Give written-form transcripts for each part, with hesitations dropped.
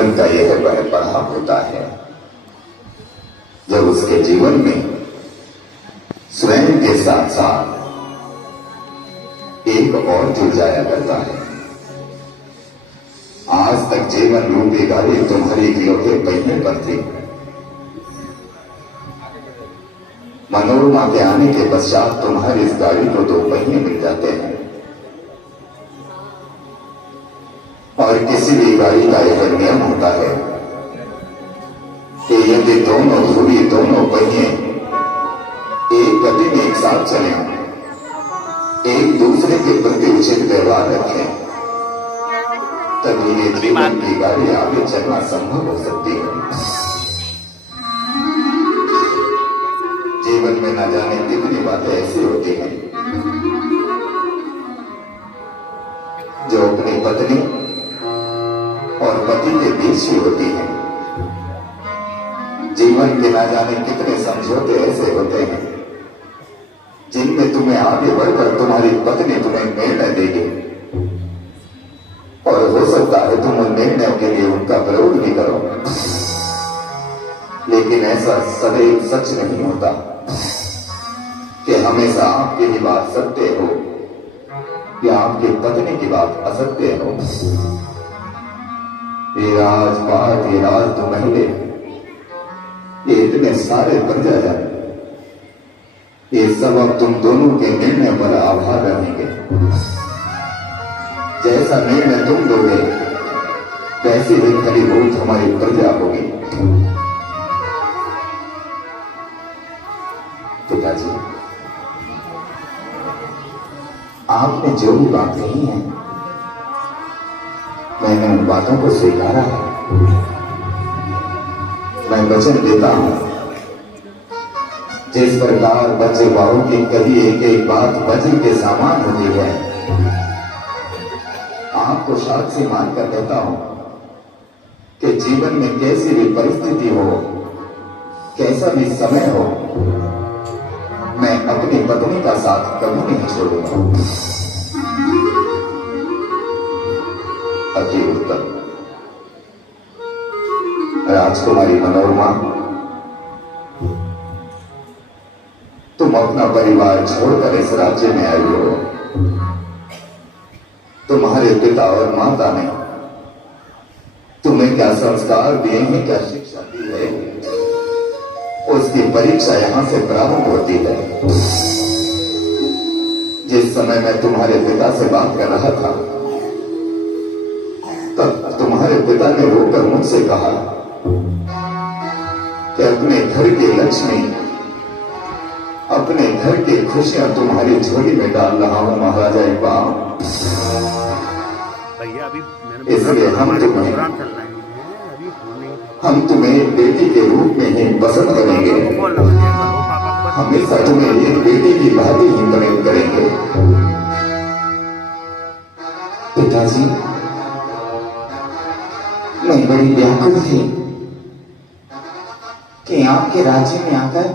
जीवन का यह वह पड़ाव होता है जब उसके जीवन में स्वयं के साथ साथ एक और जुड़ जाया करता है। आज तक जीवन रूपी गाड़ी तुम्हारी लोहे पहिए पर थी। मनोरमा के आने के पश्चात तुम्हारी इस गाड़ी को दो पहिए मिल जाते हैं और किसी भी गाड़ी का यह नियम होता है कि यदि दोनों धुरी दोनों पहिए एक गति में एक साथ चले, एक दूसरे के प्रति उचित व्यवहार रखें, तभी ये जीवन की गाड़ी आगे चलना संभव हो सकती है। जीवन में न जाने कितनी बातें ऐसी होती हैं जो अपनी पत्नी और पति के बीच ही होती है। जीवन के न जाने कितने समझौते ऐसे होते हैं जिनमें तुम्हें आगे बढ़कर तुम्हारी पत्नी तुम्हें निर्णय देगी और हो सकता है तुम उन निर्णयों के लिए उनका विरोध भी करो, लेकिन ऐसा सदैव सच नहीं होता कि हमेशा आपकी ही बात सत्य हो या आपकी पत्नी की बात असत्य हो। ये राजपाट, ये राज तो महले, ये इतने सारे प्रजाजन, ये सब अब तुम दोनों के निर्णय पर आभार रहेंगे। जैसा निर्णय तुम दोगे वैसी ही फलीभूत हमारी प्रजा होगी। पिताजी, आपने जो भी बात कही है मैंने उन बातों को स्वीकारा है। मैं वचन देता हूं जिस प्रकार बच्चे बाहू की कही एक एक बात बच्चे के सामान होती है, आपको साक्षी मानकर कहता हूं कि जीवन में कैसी भी परिस्थिति हो, कैसा भी समय हो, मैं अपनी पत्नी का साथ कभी नहीं छोड़ूंगा। अति उत्तम। राजकुमारी मनोरमा, तुम अपना परिवार छोड़कर इस राज्य में आई हो। तुम्हारे पिता और माता ने तुम्हें क्या संस्कार दिए हैं, क्या शिक्षा दी है, उसकी परीक्षा यहां से प्रारंभ होती है। जिस समय मैं तुम्हारे पिता से बात कर रहा था तब तुम्हारे पिता ने रोकर मुझसे कहा कि अपने घर की लक्ष्मी, अपने घर की खुशियां तुम्हारी झोली में डाल रहा हूं महाराजा इकबाल। इसलिए हम तुम्हें एक बेटी के रूप में ही पसंद करेंगे, हमेशा तुम्हें एक बेटी की भांति ही प्रेम करेंगे। पिताजी, मैं बड़ी व्याकुल थी कि आपके राज्य में आकर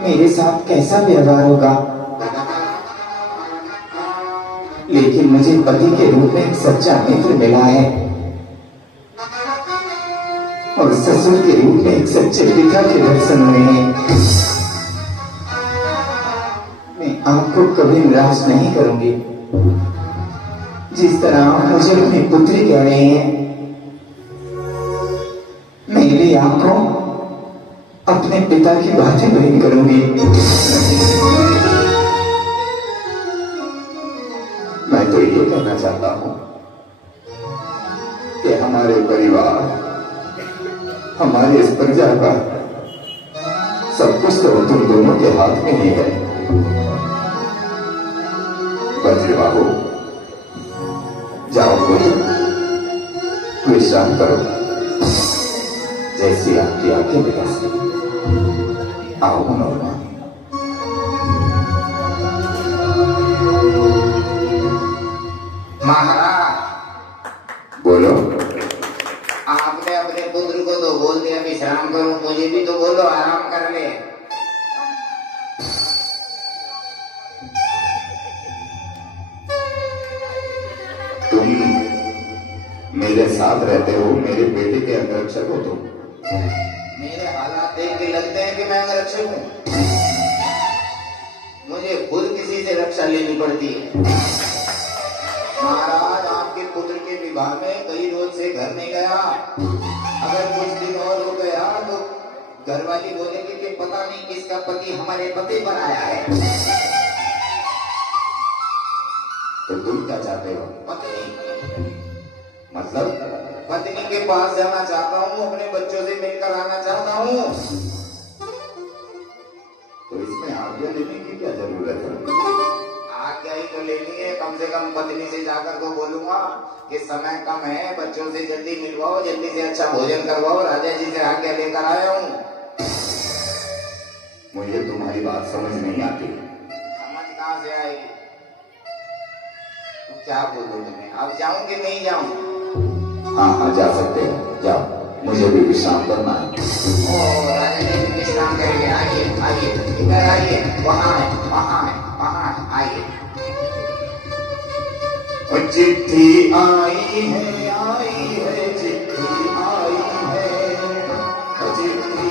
मेरे साथ कैसा व्यवहार होगा, लेकिन मुझे पति के रूप में एक सच्चा मित्र मिला है और ससुर के रूप में एक सच्चे पिता के दर्शन हुए हैं। मैं आपको कभी निराश नहीं करूंगी। जिस तरह आप मुझे अपनी पुत्री कह रहे हैं, मैं भी आपको अपने पिता की बातें प्रेम करूंगी। मैं तो ये कहना चाहता हूं कि हमारे परिवार, हमारी इस प्रजा का सब कुछ तो तुम दोनों के हाथ में ही है। वज्रबाहु, जाओ विश्राम करो, जैसी आपकी आंखें विकास। आओ मनोरमा। महाराज, बोलो। आपने अपने पुत्र को तो बोल दिया विश्राम करो, मुझे भी तो बोलो आराम कर ले। तुम मेरे साथ रहते हो, मेरे बेटे के अंगरक्षक हो तुम। मेरे हालात देख के लगते हैं कि मैं अंगरक्षक हूँ। मुझे खुद किसी से रक्षा लेनी पड़ती है। महाराज, आपके पुत्र के विवाह में कई रोज से घर नहीं गया। अगर कुछ दिन और हो गया तो घरवाली बोलेगी कि पता नहीं किसका पति हमारे पति पर आया है। तो तुम क्या चाहते हो? पत्नी, मतलब? पत्नी के पास जाना चाहता हूँ, अपने बच्चों से मिलकर आना चाहता हूँ। तो इसमें आज्ञा लेने की क्या जरूरत है? आज्ञा ही तो लेनी है। कम से कम पत्नी से जाकर तो बोलूंगा कि समय कम है, बच्चों से जल्दी मिलवाओ, जल्दी से अच्छा भोजन करवाओ, राजा जी से आज्ञा लेकर आया हूँ। मुझे तुम्हारी बात समझ नहीं आती। समझ कहाँ से आएगी? तुम क्या बोलो तुम्हें? अब जाऊं कि नहीं जाऊं? हाँ हाँ, जा सकते हो, जाओ, मुझे भी विश्राम करना है। ओ राजा जी भी विश्राम करेंगे। आइए आइए, इधर आइए। वहाँ है, वहाँ है, वहाँ है, आइए। चिट्ठी आई है, चिट्ठी आई है, चिट्ठी आई है, चिट्ठी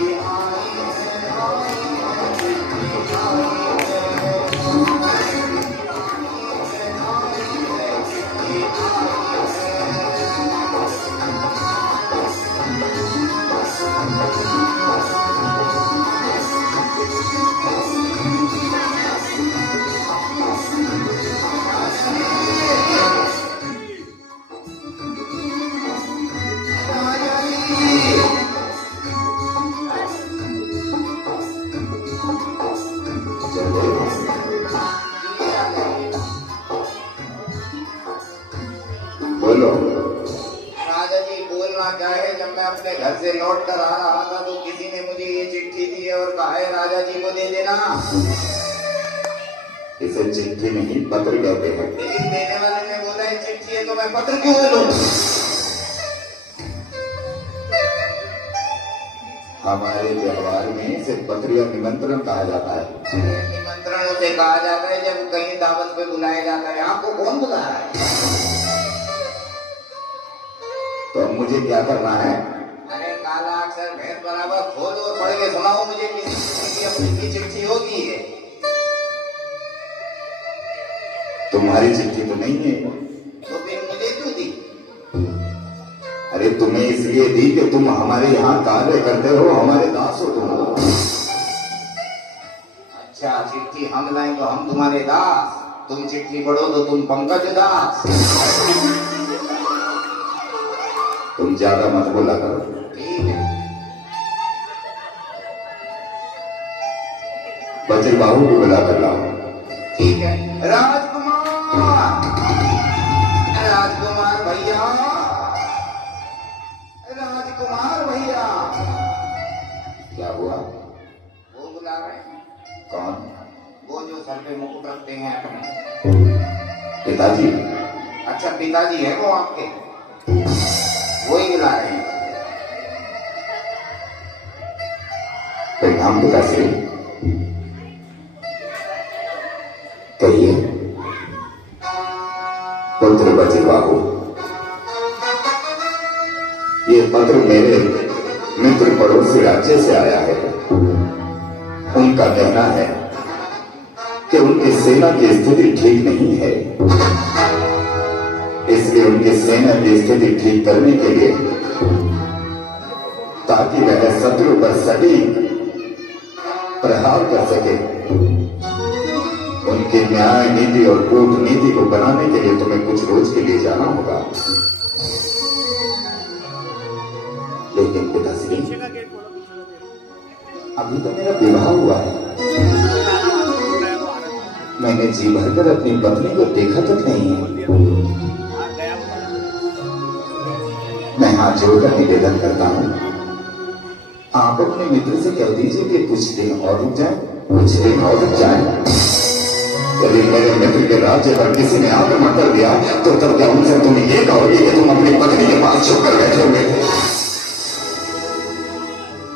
बोलो। राजा जी, बोलना क्या है? जब मैं अपने घर से लौट कर आ रहा था तो किसी ने मुझे ये चिट्ठी दी है और कहा है राजा जी को दे देना। इसे चिट्ठी नहीं, पत्र कहते हैं। लेकिन देने वाले ने बोला है चिट्ठी है, तो मैं पत्र क्यों बोलूं? हमारे व्यवहार में इसे पत्र या निमंत्रण कहा जाता है। निमंत्रण उसे कहा जाता है जब कहीं दावत पे बुलाया जाता है। आपको कौन बुला रहा है? तो अब मुझे क्या करना है? अरे काला अक्षर भेद बराबर खोलो और पढ़ के सुनाओ मुझे। किसी की अपनी की चिट्ठी होती है? तुम्हारी चिट्ठी तो नहीं है। तो फिर मुझे क्यों दी? अरे तुम्हें इसलिए दी कि तुम हमारे यहाँ कार्य करते हो, हमारे दास हो तुम। अच्छा, चिट्ठी हम लाएं तो हम तुम्हारे दास, तुम चिट्ठी पढ़ो तो तुम पंकज दास। तुम ज्यादा मत बोला करो। ठीक है। बच्चे बाबू को बुला कर लाओ। ठीक है। राजकुमार, राजकुमार भैया, राजकुमार भैया। क्या हुआ? वो बुला रहे हैं। कौन? वो जो सर पे मुकुट रखते हैं अपने। पिताजी? अच्छा, पिताजी है वो आपके? वो ही बुला रहे हैं। प्रणाम पिताश्री। कहिए। पुत्र बजरबाहु, ये पत्र मेरे मित्र पड़ोसी राज्य से आया है। उनका कहना है कि उनकी सेना की स्थिति ठीक नहीं है, इसलिए उनकी सेना की स्थिति ठीक करने के लिए, ताकि वह शत्रु पर सटीक प्रहार कर सके, उनकी न्याय नीति और कूटनीति को बनाने के लिए तुम्हें कुछ रोज के लिए जाना होगा। लेकिन पिताश्री, अभी तो मेरा विवाह हुआ है। मैंने जी भरकर अपनी पत्नी को देखा तक नहीं है। मैं हाथ जोड़कर निवेदन करता हूं, आप अपने मित्र से कह दीजिए कि कुछ दिन और रुक जाए, कुछ दिन और रुक जाए। यदि मेरे मित्र के राज्य पर किसी ने आक्रमण कर दिया तो तब क्या उनसे तुम ये कहोगे कि तुम अपनी पत्नी के पास छुप कर बैठे हुए थे?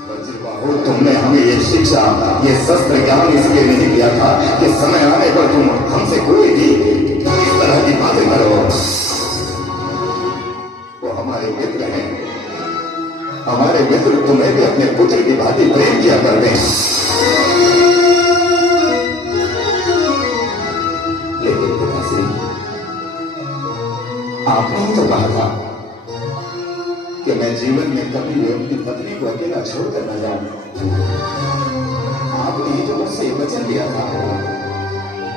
वज्रबाहु, तुमने हमें ये शिक्षा, ये शस्त्र ज्ञान इसलिए नहीं दिया था कि समय आने पर तुम हमसे कोई भी इस तरह की बातें करो। वो हमारे मित्र हैं। हमारे मित्र तुम्हें भी अपने पुत्र की भांति प्रेम किया करते हैं। लेकिन पिताश्री, आपने ही तो कहा था कि मैं जीवन में कभी भी अपनी पत्नी को अकेला छोड़कर न जाऊं। आपने ही तो मुझसे ये वचन दिया था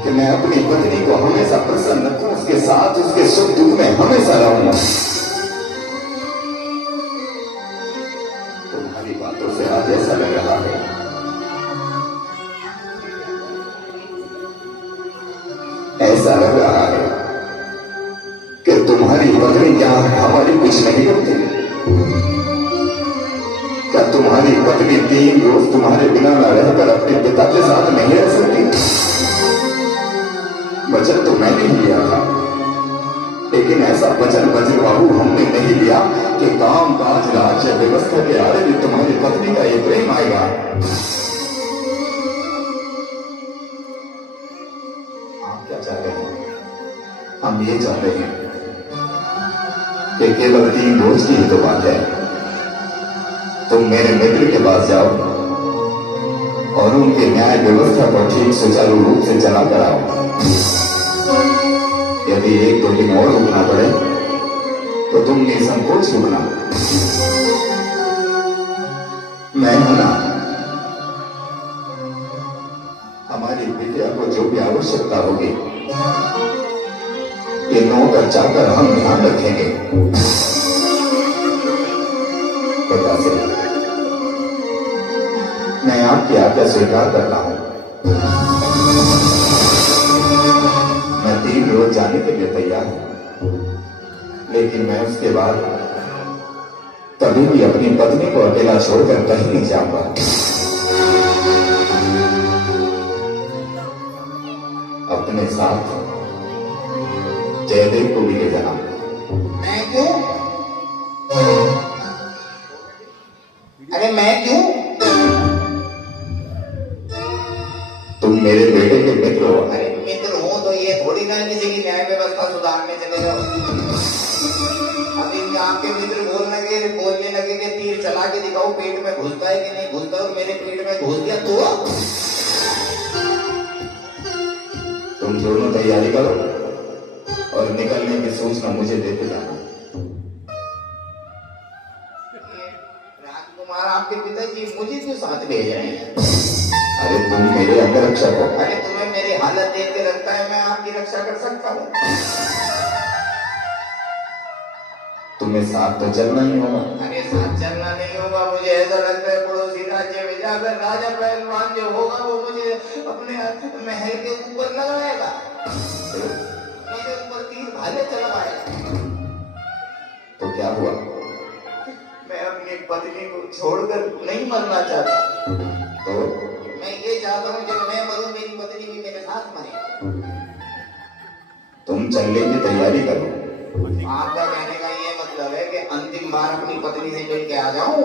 कि मैं अपनी पत्नी को हमेशा प्रसन्न रखूं, उसके साथ उसके सुख दुख में हमेशा रहूंगा। तुम्हारी बातों से आज ऐसा लग रहा है ऐसा लग रहा है कि तुम्हारी पत्नी क्या हमारी कुछ नहीं करती। क्या तुम्हारी पत्नी 3 रोज तुम्हारे बिना न रहकर अपने पिता के साथ नहीं रह सकती? वचन तो मैंने ही लिया था, लेकिन ऐसा वचन वज्रबाहु हमने नहीं लिया कि काम काज राज्य व्यवस्था के आड़े भी तुम्हारी पत्नी का ये प्रेम आएगा। आप क्या चाहते हैं? हम ये चाहते हैं कि केवल 3 रोज की ही तो बात है। तुम मेरे मित्र के पास जाओ और उनके न्याय व्यवस्था को ठीक सुचारू रूप से चला कर आओ। यदि 1-2 दिन और रुकना पड़े तो तुम निसंकोच रुकना। मैं हूं ना, हमारी विद्या को जो भी आवश्यकता होगी ये नौकर चाकर हम ध्यान रखेंगे। पिताश्री, मैं आपकी आज्ञा स्वीकार करता हूं। मैं 3 रोज जाने के लिए तैयार हूं, लेकिन मैं उसके बाद कभी भी अपनी पत्नी को अकेला छोड़कर कहीं नहीं जाऊंगा। अपने साथ जयदेव को भी ले जाना। मैं क्यों? अरे मैं क्यों? तुम मेरे बेटे के मित्र हो। अरे मित्र हूं तो ये थोड़ी ना किसी की न्याय व्यवस्था सुधारने चले जाओ। अभी आपके मित्र बोलने लगे कि तीर चला के दिखाओ पेट में घुसता है कि नहीं घुसता, और मेरे पेट में घुस गया तो तुम दोनों तैयारी करो और निकलने की सूचना मुझे देते जाना। राजकुमार आपके पिताजी मुझे क्यों साथ भेज रहे हैं? अरे तुम मेरे अंगरक्षक हो। अरे तुम्हें मेरी हालत देख के लगता है मैं आपकी रक्षा कर सकता हूँ? तुम्हें साथ तो चलना ही होगा। अरे साथ चलना नहीं होगा, मुझे ऐसा लगता है पड़ोसी राज्य में जाकर राजा पहलवान जो होगा वो मुझे अपने महल के ऊपर लगाएगा, मेरे ऊपर तीर भाले चलवाएगा। तो क्या हुआ? मैं अपनी पत्नी को छोड़कर नहीं मरना चाहता। तो मैं ये चाहता हूँ जब मैं मरूं मेरी पत्नी भी मेरे साथ मरे। तुम चलने की तैयारी करो। आपका कहने का ये मतलब है कि अंतिम बार अपनी पत्नी से मिल के आ जाऊं?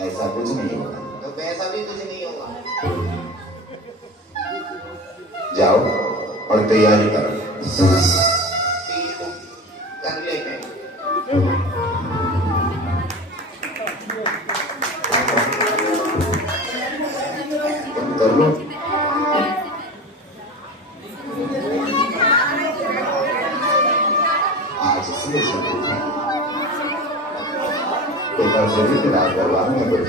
ऐसा कुछ नहीं होगा। तो वैसा भी कुछ नहीं होगा। जाओ और तैयारी करो। ठीक है, कर लेते हैं। कर लो। आज इसलिए पिताश्री की रात दरबार में गई।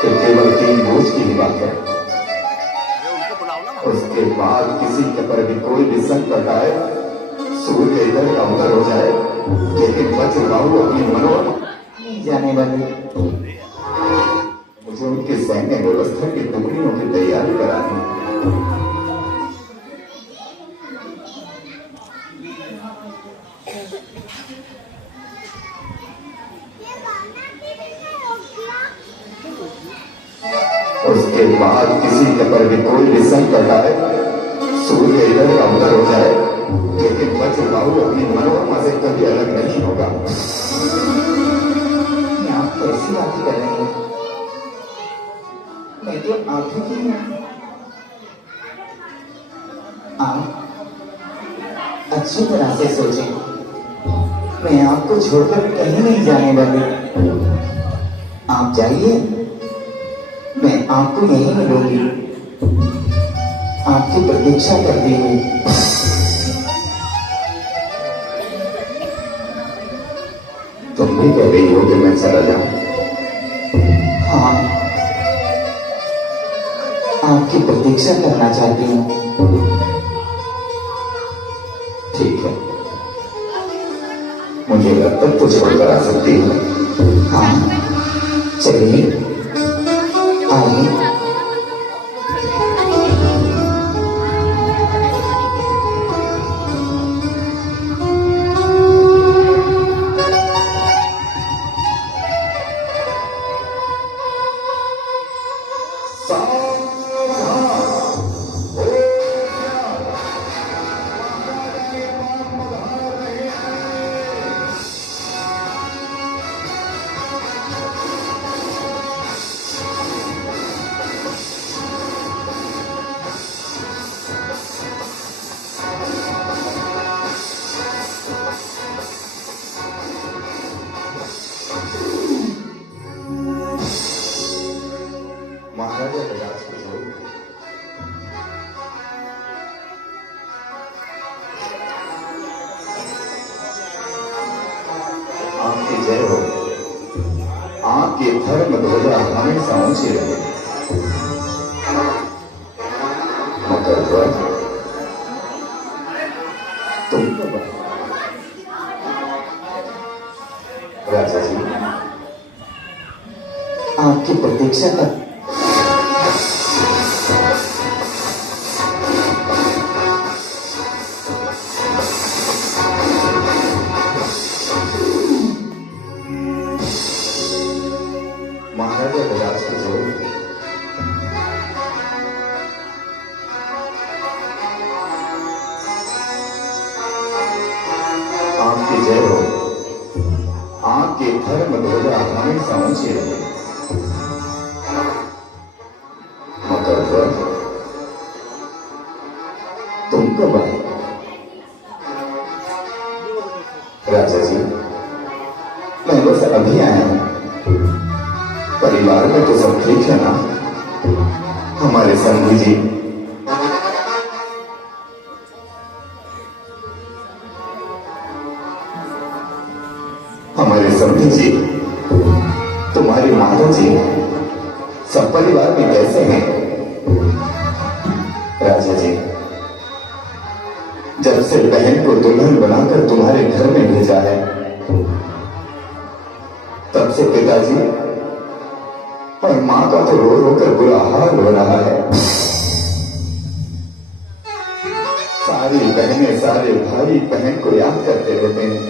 तो केवल 3 रोज की ही बात है। उसके बाद किसी के पर भी कोई भी संकट आए, सूर्य इधर का उधर हो जाए, लेकिन वज्रबाहु अपनी मनोरथ नहीं जाने वाले। मुझे उनकी सैन्य व्यवस्था की टुकड़ियों की तैयारी करानी है। उसके बाद किसी के पर भी कोई भी संकट आए, सूर्य इधर का उधर हो जाए, लेकिन वज्रबाहु अपनी मनोरमा से कभी अलग नहीं होगा। आप कैसी बात कर रहे हैं? मैं तो आप ही की हूँ। आप अच्छी तरह से सोचें, मैं आपको छोड़कर कहीं नहीं जाने वाली। आप जाइए, मैं आपको यहीं मिलूंगी, आपकी प्रतीक्षा कर रही हूँ। तुम भी कह रही हो कि मैं चला जाऊं? हाँ, आपकी प्रतीक्षा करना चाहती हूँ। ठीक है, मुझे घर तक तो छोड़कर आ सकती हो। हाँ, चलिए, आइए। महाराजा विराज को जोड़ आपकी जय हो। आपके धर्म ध्वजा हमेशा ऊंची रहे। मकर ध्वज, तुम कब आए? राजा जी, आपकी प्रतीक्षा कर। महाराजा विराज को जोड़ आपकी जय हो। आपके धर्म ध्वजा हमेशा ऊंची रहे। मकर ध्वज, तुम कब आए? राजा जी, मैं बस अभी आया हूं। परिवार में तो सब ठीक है ना? हमारे संधि जी, हमारे संधि जी, तुम्हारी माता जी, सब परिवार में कैसे हैं? राजा जी, जब से बहन को दुल्हन बनाकर तुम्हारे घर में भेजा है, तब से पिताजी और मां का तो रो रो कर बुरा हाल हो रहा है। सारी बहनें, सारे भाई बहन को याद करते रहते हैं।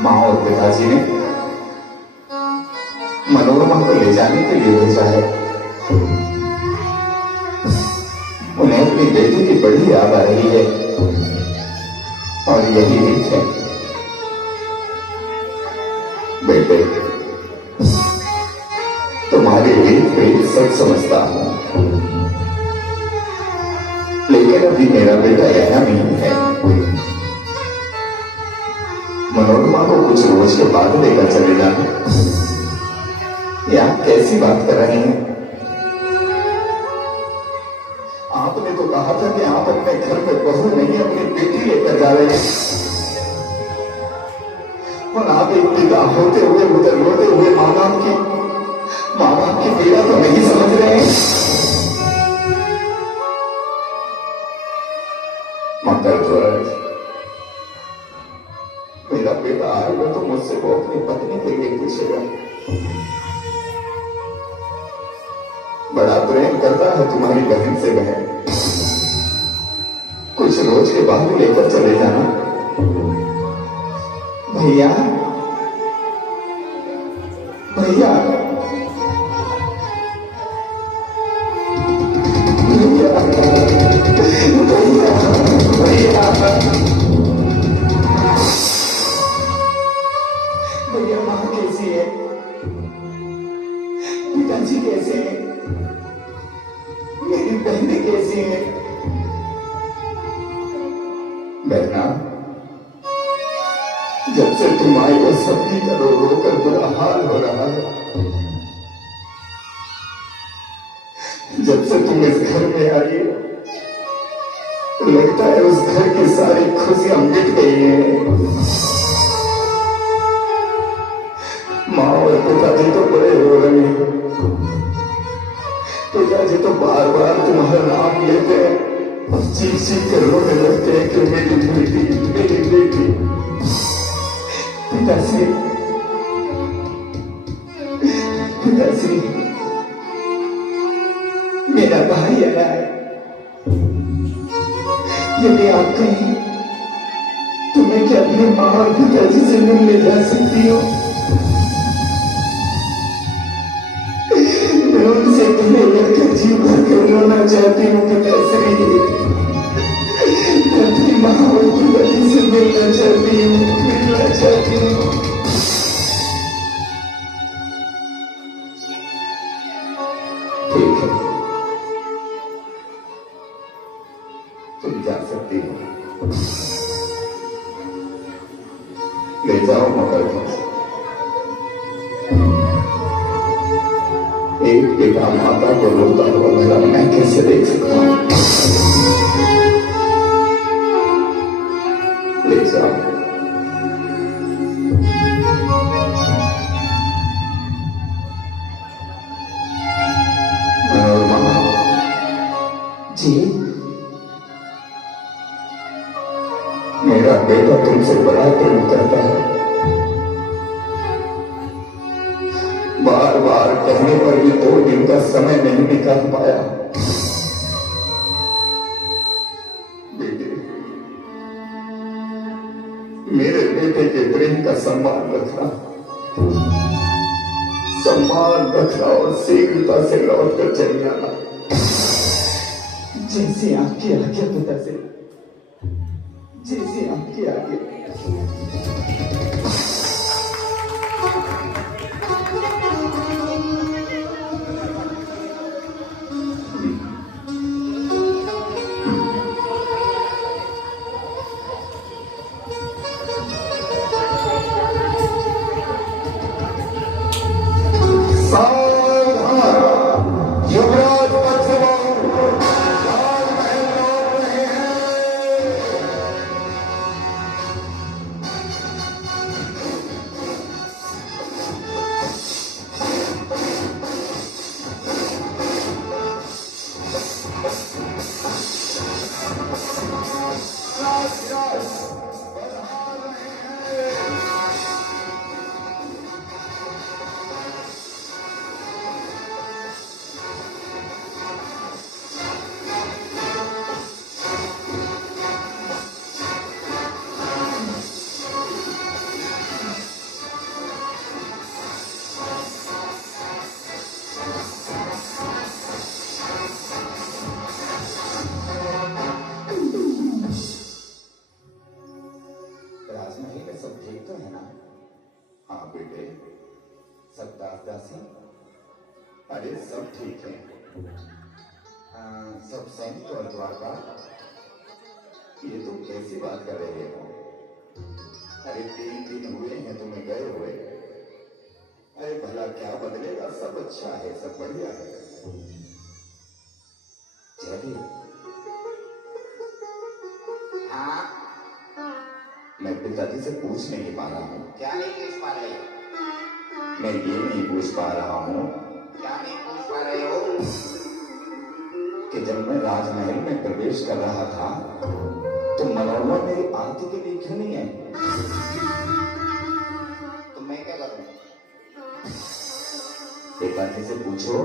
मां और पिताजी ने मनोरमा को ले जाने के लिए भेजा है। उन्हें अपनी बेटी की बड़ी याद आ रही है और यही रीत है। बेटे, तुम्हारी रीत पे सब समझता हूं, लेकिन अभी मेरा बेटा यहाँ नहीं है। मनोरमा को कुछ रोज के बाद लेकर चले जाना। ये आप कैसी बात कर रहे हैं? आपने तो कहा था कि आप अपने घर में बहू नहीं अपनी बेटी लेकर जा रहे हैं, और आप एक पिता होते हुए उधर रोते हुए माँ बाप की पीड़ा तो नहीं समझ रहे हैं। मकर ध्वज, मेरा बेटा आएगा तो मुझसे वो अपनी पत्नी के लिए पूछेगा। बड़ा प्रेम करता है तुम्हारी बहन से। बहन, कुछ रोज के बाद लेकर चले जाना। भैया, भैया, भैया, माँ कैसी है? पिताजी कैसे हैं? मेरी कैसी हैं? बहना, जब से तुम आई हो सबकी का रो रो कर बुरा हाल हो रहा है। जब से तुम इस घर में आई हो लगता है उस घर की सारी खुशियां मिट गई हैं। माँ और पिताजी तो बड़े रो रहे हैं। पिताजी तो बार बार तुम्हारा नाम लेते हैं और चीख चीख कर रोने लगते हैं कि मेरी बेटी मेरी बेटी। पिताजी पिताजी मेरा भाई आया है। यदि आप कहें तो मैं क्या अपने माँ और पिताजी से मिलने जा सकती हूँ? मैं उनसे गले लगकर जी भर कर रोना चाहती हूँ पिताश्री। मैं अपनी माँ और पिताजी से मिलना चाहती हूँ, मिलना चाहती हूँ। ठीक है, तुम जा सकती हो। ले जाओ मगर एक पिता माता को रोता हुआ मेरा मैं कैसे देख सकता हूं? ले जाओ। जी मेरा बेटा तुमसे बड़ा प्रेम करता है। बार बार कहने पर भी 2 दिन का समय नहीं निकाल पाया। बेटे, मेरे बेटे के प्रेम का सम्मान रखना, सम्मान रखना और शीघ्रता से लौट कर चली आना। जैसे आपकी आज्ञा पिताश्री, जैसे आपकी आज्ञा। युवराज राजमहल लौट रहे हैं। राजमहल में सब ठीक तो है ना? हाँ बेटे, सब दास दासी, अरे सब ठीक है। सब सैनिक और द्वारपाल। ये तुम कैसी बात कर रहे हो? अरे 3 दिन हुए हैं तुम्हें गए हुए। अरे भला क्या बदलेगा, सब अच्छा है, सब बढ़िया है। जयदेव, हाँ, मैं पिताजी से पूछ नहीं पा रहा हूँ। क्या नहीं पूछ पा रहे हो? मैं ये नहीं पूछ पा रहा हूँ क्या नहीं पूछ पा रहे हो? कि जब मैं राजमहल में प्रवेश कर रहा था तो मनोरमा मेरी आरती के लिए क्यों नहीं आई? तो मैं क्या करूं? पिताजी से पूछो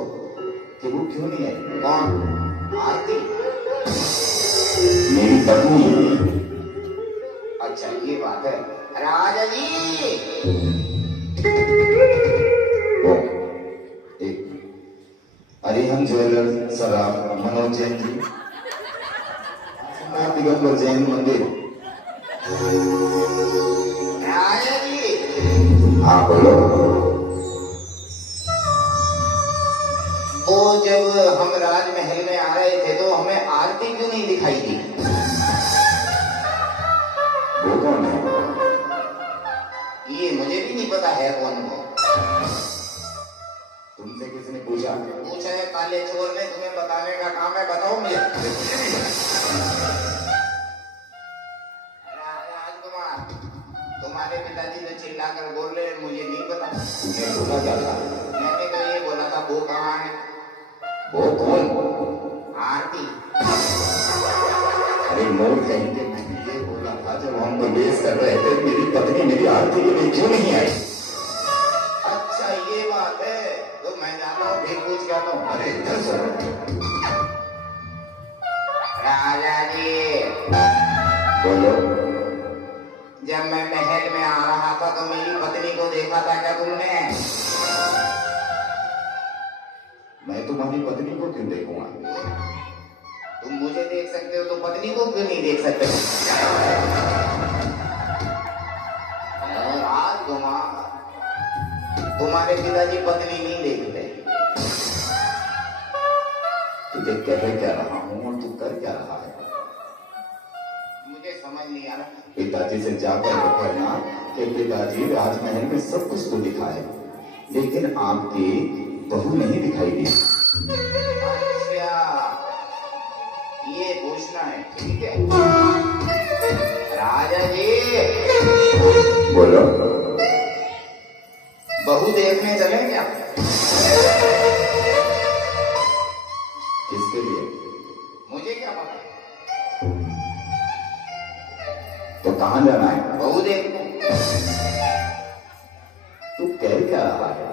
कि वो क्यों नहीं आई। कौन? आरती? मेरी पत्नी। अच्छा ये बात है। राजा जी, वो एक अरिहंत ज्वेलर सराफ मनोज जैन जी, दिगंबर जैन मंदिर। राजा जी, हाँ बोलो। वो जब हम राजमहल में आ रहे थे तो हमें है कौन वो? तुमसे किसने पूछा? पूछा है काले चोर ने, तुम्हें बताने का काम है, बताओ मुझे। राजकुमार, तुम्हारे पिताजी जो चिल्लाकर बोल रहे हैं मुझे नहीं पता। तुमने बोला क्या था? मैंने तो ये बोला था वो कहाँ है? वो कौन? आरती। अरे मोर कहेंगे, मैंने ये बोला था जब हम प्रवेश कर रहे थे मेरी पत्नी मेरी आरती के लिए क्यों नहीं आई? अच्छा ये बात है, तो मैं जाता हूँ, फिर पूछ के आता हूँ। अरे इधर सुनो। राजा जी, बोलो। जब मैं महल में आ रहा था तो मेरी पत्नी को देखा था क्या तुमने? मैं तुम्हारी पत्नी को क्यों देखूंगा? तुम मुझे देख सकते हो तो पत्नी को क्यों नहीं देख सकते? राजकुमार, तुम्हारे पिताजी पत्नी नहीं देखते। तुझे कह क्या रहा हूँ और तू कर क्या रहा है? मुझे समझ नहीं आ रहा। पिताजी से जाकर कहना कि पिताजी राजमहल में सब कुछ तो दिखा है लेकिन आपकी बहू नहीं दिखाई दी। अच्छा, ये पूछना है, ठीक है। राजा जी, बोलो। बहू देखने चले क्या? किसके लिए? मुझे क्या पता, तो कहाँ जाना है? बहू देखने। तू कह क्या रहा है?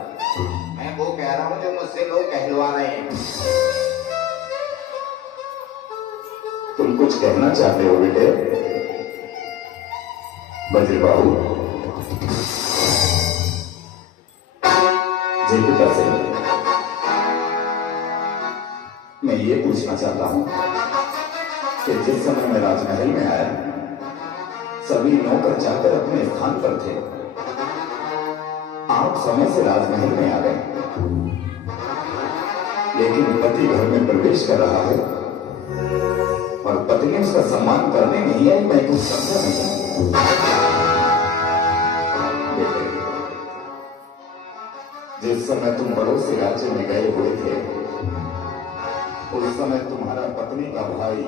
मैं वो कह रहा हूँ जो मुझसे लोग कहलवा रहे हैं। तुम कुछ कहना चाहते हो बेटे? बजरी बाबू जी पिता से मैं ये पूछना चाहता हूं कि जिस समय मैं राजमहल में आया सभी नौकर जाकर अपने स्थान पर थे, आप समय से राजमहल में आ गए लेकिन पति घर में प्रवेश कर रहा है और पत्नी उसका सम्मान करने नहीं आई। मैं कुछ समझा नहीं। बेटे, जिस समय तुम बड़ों से राज्य में गए हुए थे उस समय तुम्हारा पत्नी का भाई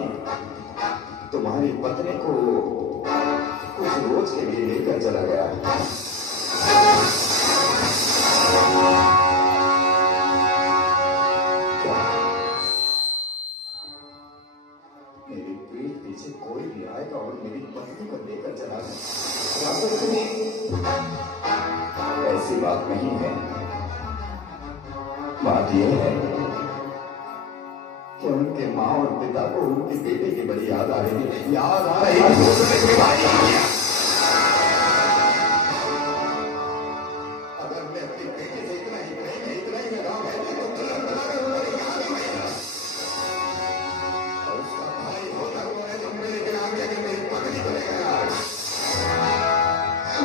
तुम्हारी पत्नी को कुछ रोज के लिए लेकर चला गया। क्या मेरी पीठ पीछे कोई भी आएगा और मेरी पत्नी को लेकर चला गया? ऐसी बात नहीं है। बात यह है कि उनके माँ और पिता को उनके बेटे की बड़ी याद आ रही है। याद आ रही है। अगर मैं अपनी बेटी से इतना ही प्रेम है, इतना ही लगाव है तो तुरंत लगाकर उन्हें याद ही नहीं आया। और उसका भाई होता हुआ है तो मेरे के आगे अगर मेरी पत्नी को लेकर आ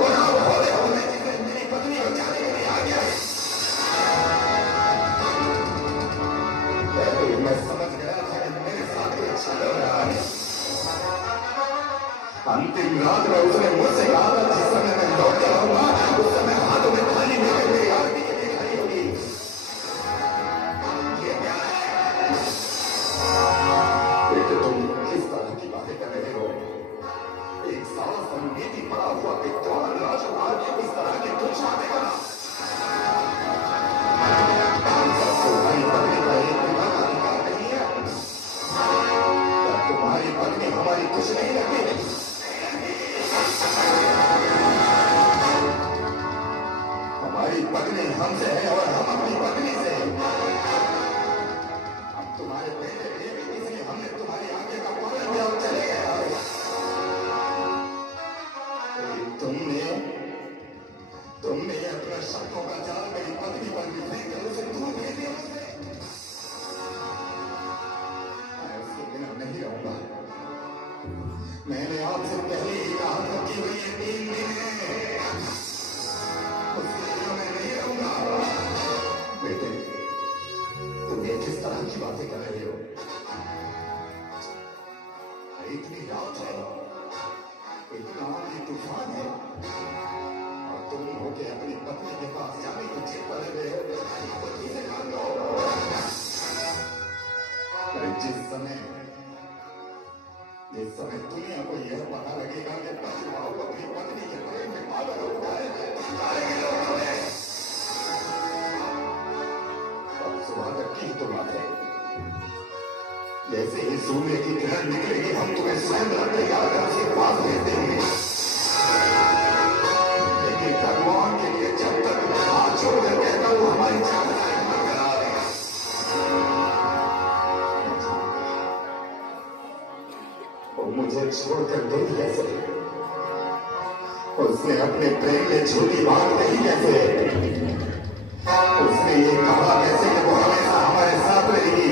और अब होने होने जिसने मेरी पत्नी को जाने के लिए आ गया। मैं समझ गया था कि मेरे साथ कुछ अच्छा हो रहा है। अंतिम रात में उसने मुझसे कहा था जिस समय मैं लौट जाऊंगा उस समय हाथों में थाली लेकर मेरी आरती के लिए खड़ी होगी। ये क्या है? बेटे तुम किस तरह की बातें कर रहे हो? एक साहस और नीति पड़ा हुआ विद्वान राजकुमार इस तरह की कुछ बातें करना। तुम्हारी पत्नी का एक पिता का अधिकार नहीं है? क्या तुम्हारी पत्नी हमारी कुछ नहीं लगती? हमारी पत्नी हमसे है और हम अपनी पत्नी से। हम तुम्हारे बेटे थे इसलिए हमने तुम्हारी आज्ञा का पालन किया और चले गए। तुमने अपने शब्दों का जाल मेरी पत्नी पर बिखेर कर उसे दूर भेज दिया। मैं उसके बिना नहीं रहूंगा। मैंने आपसे पहले ही कहा था कि वही 3 दिन है, उसके बिना मैं नहीं रहूंगा। बेटे तुम ये किस तरह की बातें कर रहे हो? इतनी रात है, इतना आंधी तूफान है और तुम हो के अपनी पत्नी के पास जाने की जिद पर लगे हो, पति से मांगो। अरे जिस समय दुनिया को यह पता लगेगा कि पति भाव अपनी पत्नी के प्रेम में पागल होता है, मारेंगे लोग हमें। अब सुबह तक की तो बात है, जैसे ही सूर्य की किरण निकलेगी हम तुम्हें स्वयं रखने का उसके पास भेज देंगे। लेकिन भगवान के लिए जब तक हाथ छोड़कर कहता हूं हमारी चाहना बरकरार है। वो मुझे छोड़कर गई कैसे? उसने अपने प्रेम में झूठी बात कही कैसे? उसने ये कहा कैसे कि वो हमेशा हमारे साथ रहेगी,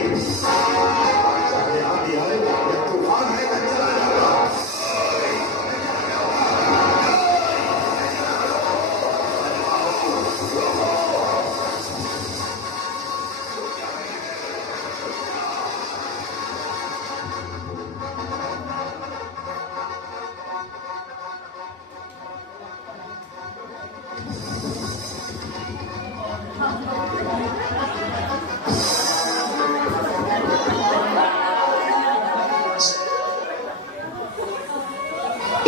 चाहे आंधी आए या तूफान आए मैं चला जाऊंगा।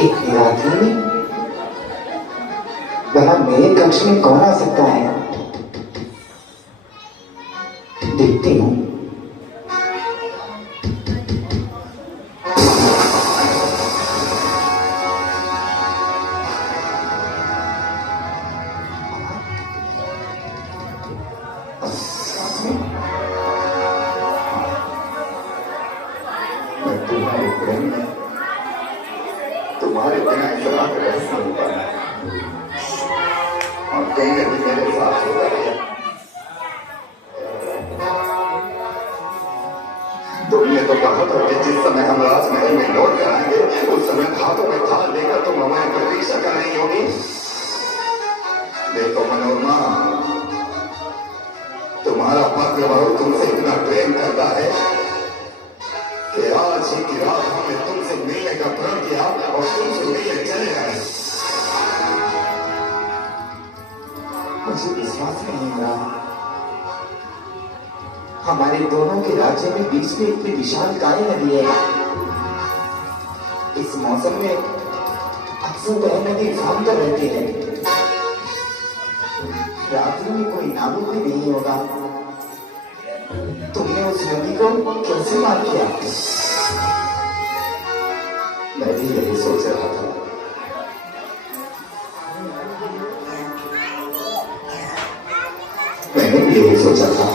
इतनी रात में भला मेरे कक्ष में कौन आ सकता है? देखती हूं। मैं तुम्हारे प्रेम में तुम्हारे बिना इस रात रह नहीं पाया, और तुमने भी मेरे साथ होता रहा। तुमने तो कहा था कि जिस समय हम राजमहल में लौट कर आएंगे उस समय हाथों में थाल लेकर तुम हमारी प्रतीक्षा कर रही होगी। देखो मनोरमा, तुम्हारा पत्र बहु तुमसे इतना प्रेम करता है कि आज ही की रात हमने तुमसे मिलने का प्रण किया और तुमसे मिलने चले गए। मुझे विश्वास नहीं हो रहा, हमारे दोनों के राज्य में बीच में इतनी विशाल काय नदी है। इस मौसम में अक्सर वह नदी शाम तक रहती है। रात्रि में कोई नाविक भी नहीं होगा। तुमने उस नदी को कैसे मार किया? मैं भी यही सोच रहा था। मैंने भी यही सोचा था।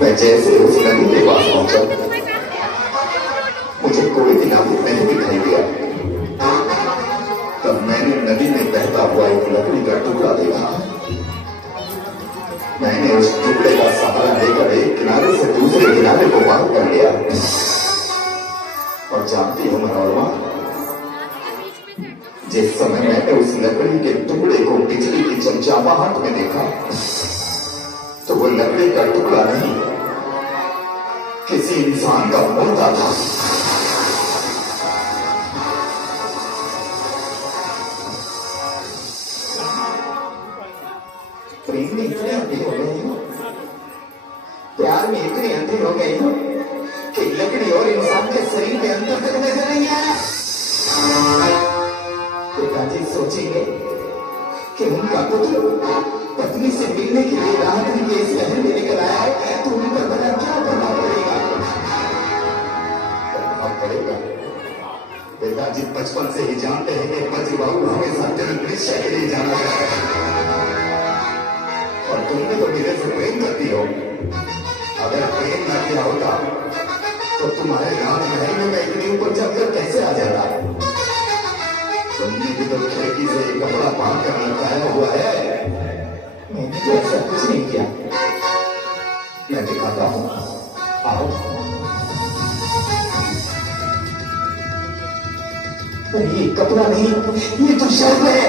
मैं जैसे उस नदी के पास पहुंचा, मुझे कोई भी नाविक नहीं दिखाई दिया। तब मैंने नदी में बहता हुआ एक लकड़ी का टुकड़ा देखा। मैंने उस टुकड़े का सहारा लेकर एक किनारे से दूसरे किनारे को पार कर लिया। और जानती हो मनोरमा, जिस समय मैंने उस लकड़ी के टुकड़े को बिजली की चमचामाहट में देखा तो वो लकड़ी का टुकड़ा नहीं, किसी इंसान का मुर्दा था। प्रेम में इतने अंधे हो गए हो, प्यार में इतने अंधे हो गए हो कि लकड़ी और इंसान के शरीर में अंतर तक नजर नहीं आया। पिताजी सोचेंगे कि उनका पुत्र पत्नी से मिलने के लिए रात्रि के इस शहर में निकल आया है, तो उन पर बड़ा क्या प्रभाव पड़ेगा? प्रभाव पड़ेगा। पिताजी बचपन से ही जानते हैं कि पति बाबू हमेशा तिल निश्चय के लिए जाना है। और तुमने तो मेरे से प्रेम करती हो। अगर प्रेम न किया होता तो तुम्हारे राजमहल में मैं इतनी ऊपर चढ़कर कैसे आ जाता? तुमने भी तो खिड़की से एक कपड़ा बांध कर लटकाया हुआ है। मैंने तो ऐसा कुछ नहीं किया। मैं दिखाता हूं, आओ। ये कपड़ा नहीं, ये तो शर्म है।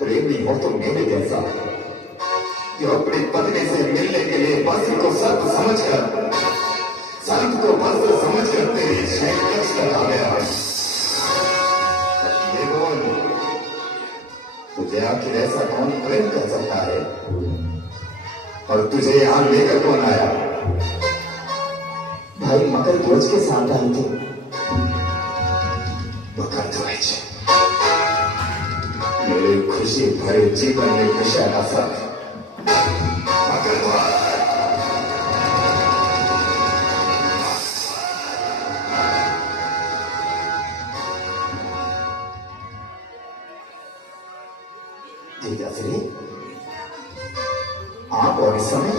प्रेमी हो तो मेरे जैसा, जो अपनी पत्नी से मिलने के लिए वस्त्र को शर्त समझकर, शर्त को वस्त्र समझकर तेरी शैल कक्ष तक आ गया है। ये बोल, तुझे आखिर ऐसा कौन प्रेम कर सकता है, और तुझे यहां लेकर कौन आया? भाई मकर ध्वज के साथ आई थी। मकर ध्वज मेरे खुशी भरे जीवन में खुशियां का साथ। मकर ध्वज जीजाश्री, आप और इस समय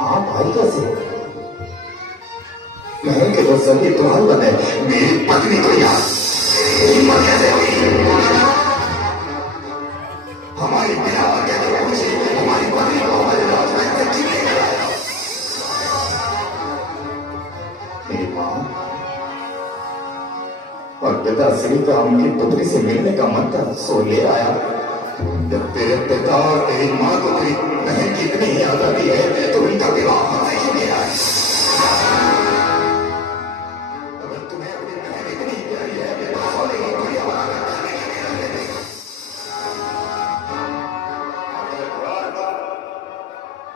आप आई कैसे? महल के जो सभी द्वार बने, मेरी पत्नी को याद हिम्मत कैसे हुई? हमारी बिना आज्ञा के खुशी हमारी पत्नी को हमारे राजमहल से छीन ले गया। मेरी मां और पिताश्री का उनकी पुत्री से मिलने का मन था, सो ले आया। जब तेरे पिता और तेरी मां को तेरी बहन की इतनी ही याद आती है तो उनका विवाह हमसे क्यों किया है? अगर तुम्हें अपनी बहन इतनी ही प्यारी है तो सोने की गुड़िया बनाकर खाने के लिए रख देते।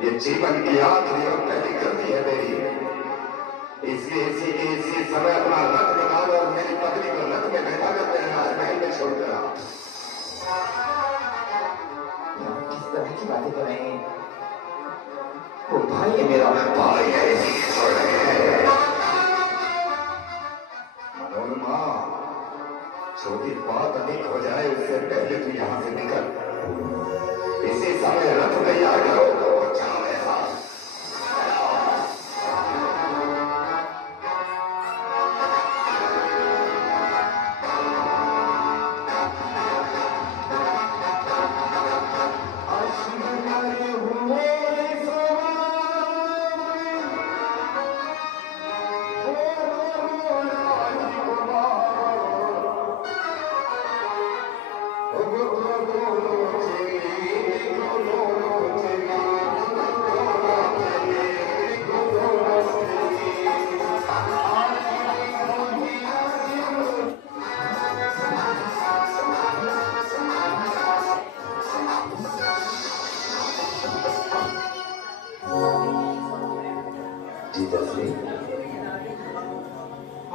ये जीवन की आखिरी और पहली गलती है मेरी, इसलिए इसी समय अपना रथ निकाल और मेरी पत्नी को रथ में बैठा कर मेरे राजमहल में छोड़ कर आओ। किस तरह की बातें कर रहे हैं? वो भाई है मेरा। भाई है, इसीलिए छोड़ रहे हैं। मनोरमा, छोटी बात अधिक हो जाए उससे पहले तू यहां से निकल। इसी समय रथ तैयार करो और चलो मेरे साथ।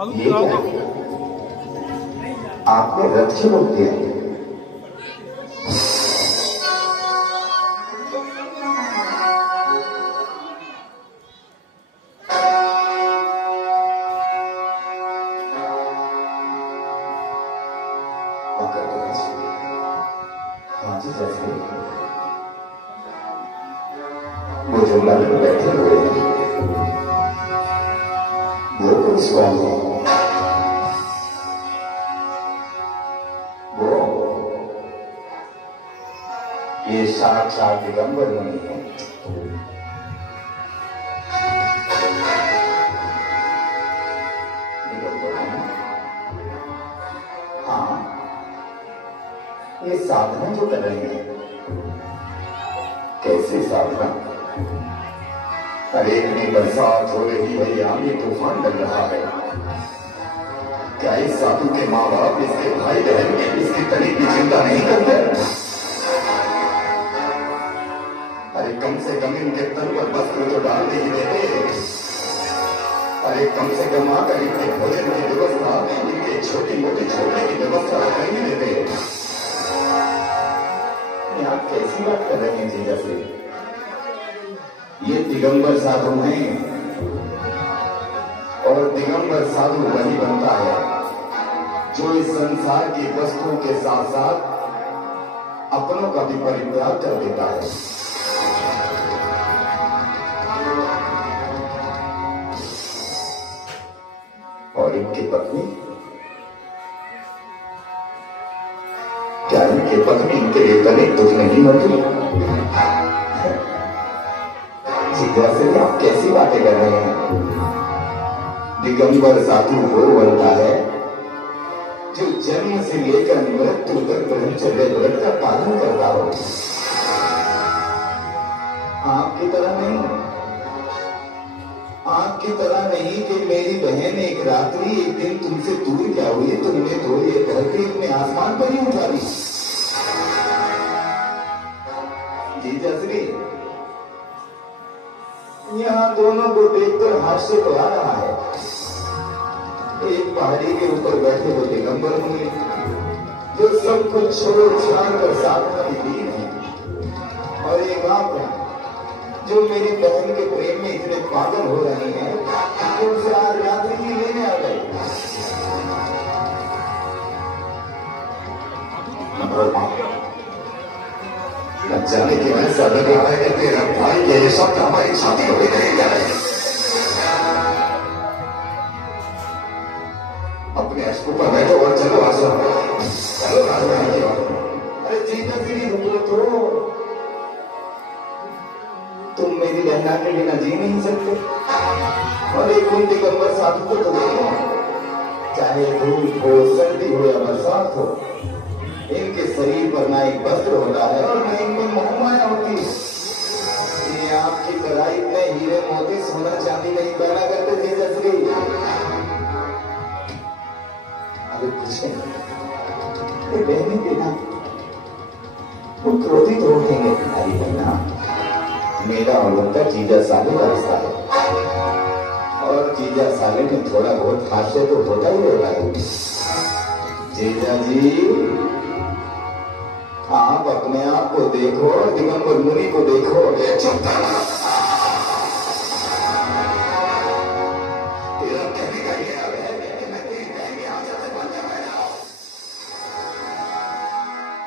ये क्या? आपने रथ क्यों रोक दिया? हाँ जी जैसे वो जो लड़के बैठे हुए हैं वो पुरुष कौन है? वो ये साक्षात दिगंबर मुनि है। दिगंबर मुनि? हाँ, ये साधना जो कर रहे हैं। कैसे साधना? अरे इतनी बरसात हो रही है, यहाँ भी तूफान लग रहा है। क्या इस साधु के माँ बाप, इसके भाई बहन इसकी तनिक की चिंता नहीं करते? अरे कम से कम इनके तन पर वस्त्र तो डाल ही देते। अरे कम से कम आकर इनके भोजन की व्यवस्था, इनके छोटी मोटी छोड़ने की व्यवस्था कर ही देते। आप कैसी बात कर रहे हैं जीजा से? ये दिगंबर साधु हैं और दिगंबर साधु वही बनता है जो इस संसार की वस्तुओं के साथ साथ अपनों का भी परित्याग कर देता है। और इनकी पत्नी, क्या इनकी पत्नी इनके लिए तनिक दुख नहीं होती? जैसे आप कैसी बातें कर रहे हैं? दिगंबर साधु वो बनता है जो जन्म से लेकर मृत्यु तक ब्रह्मचर्य व्रत का पालन करता हो। आपकी तरह नहीं, आपकी तरह नहीं कि मेरी बहन एक रात्रि एक दिन तुमसे दूर क्या हुई, तुमने तो ये कहते अपने आसमान पर ही उठा दी। जी जसरी, यहाँ दोनों को देखकर हास्य तो आ रहा है। एक पहाड़ी के ऊपर बैठे हुए दिगंबर मुनि जो सब कुछ छोड़ छाड़ कर साधना की दीन है, और एक आप हैं जो मेरी बहन के प्रेम में इतने पागल हो रहे हैं कि उनसे आज रात्रि ही लेने आ गए। जाने की मैं सदर रहा है कि तेरा भाई ये शब्द हमारी छाती को भी नहीं जा रहे। अपने अश्कु पर बैठो और चलो आश्रम, चलो राजवाड़ी की ओर। अरे जीजा जी रुको तो, तुम मेरी लहना के बिना जी नहीं सकते। और एक उन दिगंबर साधु को तो देखो, चाहे धूप हो, सर्दी हो या बरसात हो, इनके शरीर पर ना एक वस्त्र होता है और न इनमें मोहमाया होती है। ये आपकी तरह इतने हीरे मोती सोना चांदी नहीं पहना करते थे जसरी। अरे कुछ नहीं, बहनी देना वो क्रोधित हो उठेंगे। तुम्हारी बहना, मेरा और उनका जीजा साले का रिश्ता है, और जीजा साले में थोड़ा बहुत हास्य तो होता ही होता है। जीजा जी, आप अपने आप को देखो, दिगंबर मुनि को देखो। चुप कर, तेरा कहने का ये अर्थ है कि मैं तेरी बहन के आंचल से बंध कर बैठा हूं।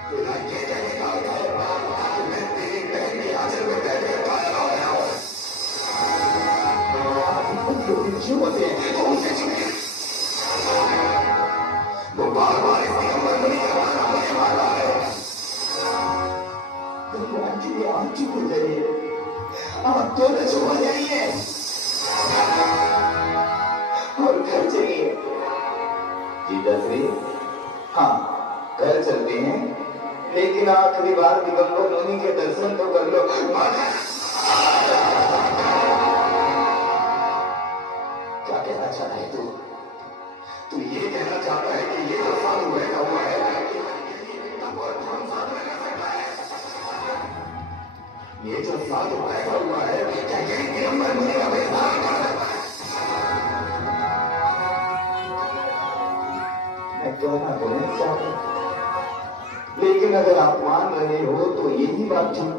तेरा ये कहने का अर्थ है कि मैं तेरी बहन के आंचल में बैठ कर पागल हो गया हूं। क्यों होते हैं तो उनसे चुके, वो बार बार इस दिगंबर मुनि का माना मुझे मार रहा है। भगवान के लिए आप चुप हो जाइए, आप दोनों चुप हो जाइए और घर चलिए। जीजा श्री, हाँ घर चलते हैं, लेकिन आखिरी बार दिगंबर मुनि के दर्शन तो कर लो। क्या कहना चाहता है तू? तू ये कहना चाहता है कि ये जो साधु बैठा हुआ है ये जो साधु बैठा हुआ है क्या यही दिगंबर मुनि का वेश धारण कर सकता है? मैं कहना तो नहीं चाहता, लेकिन अगर आप मान रहे हो तो यही बात ठीक।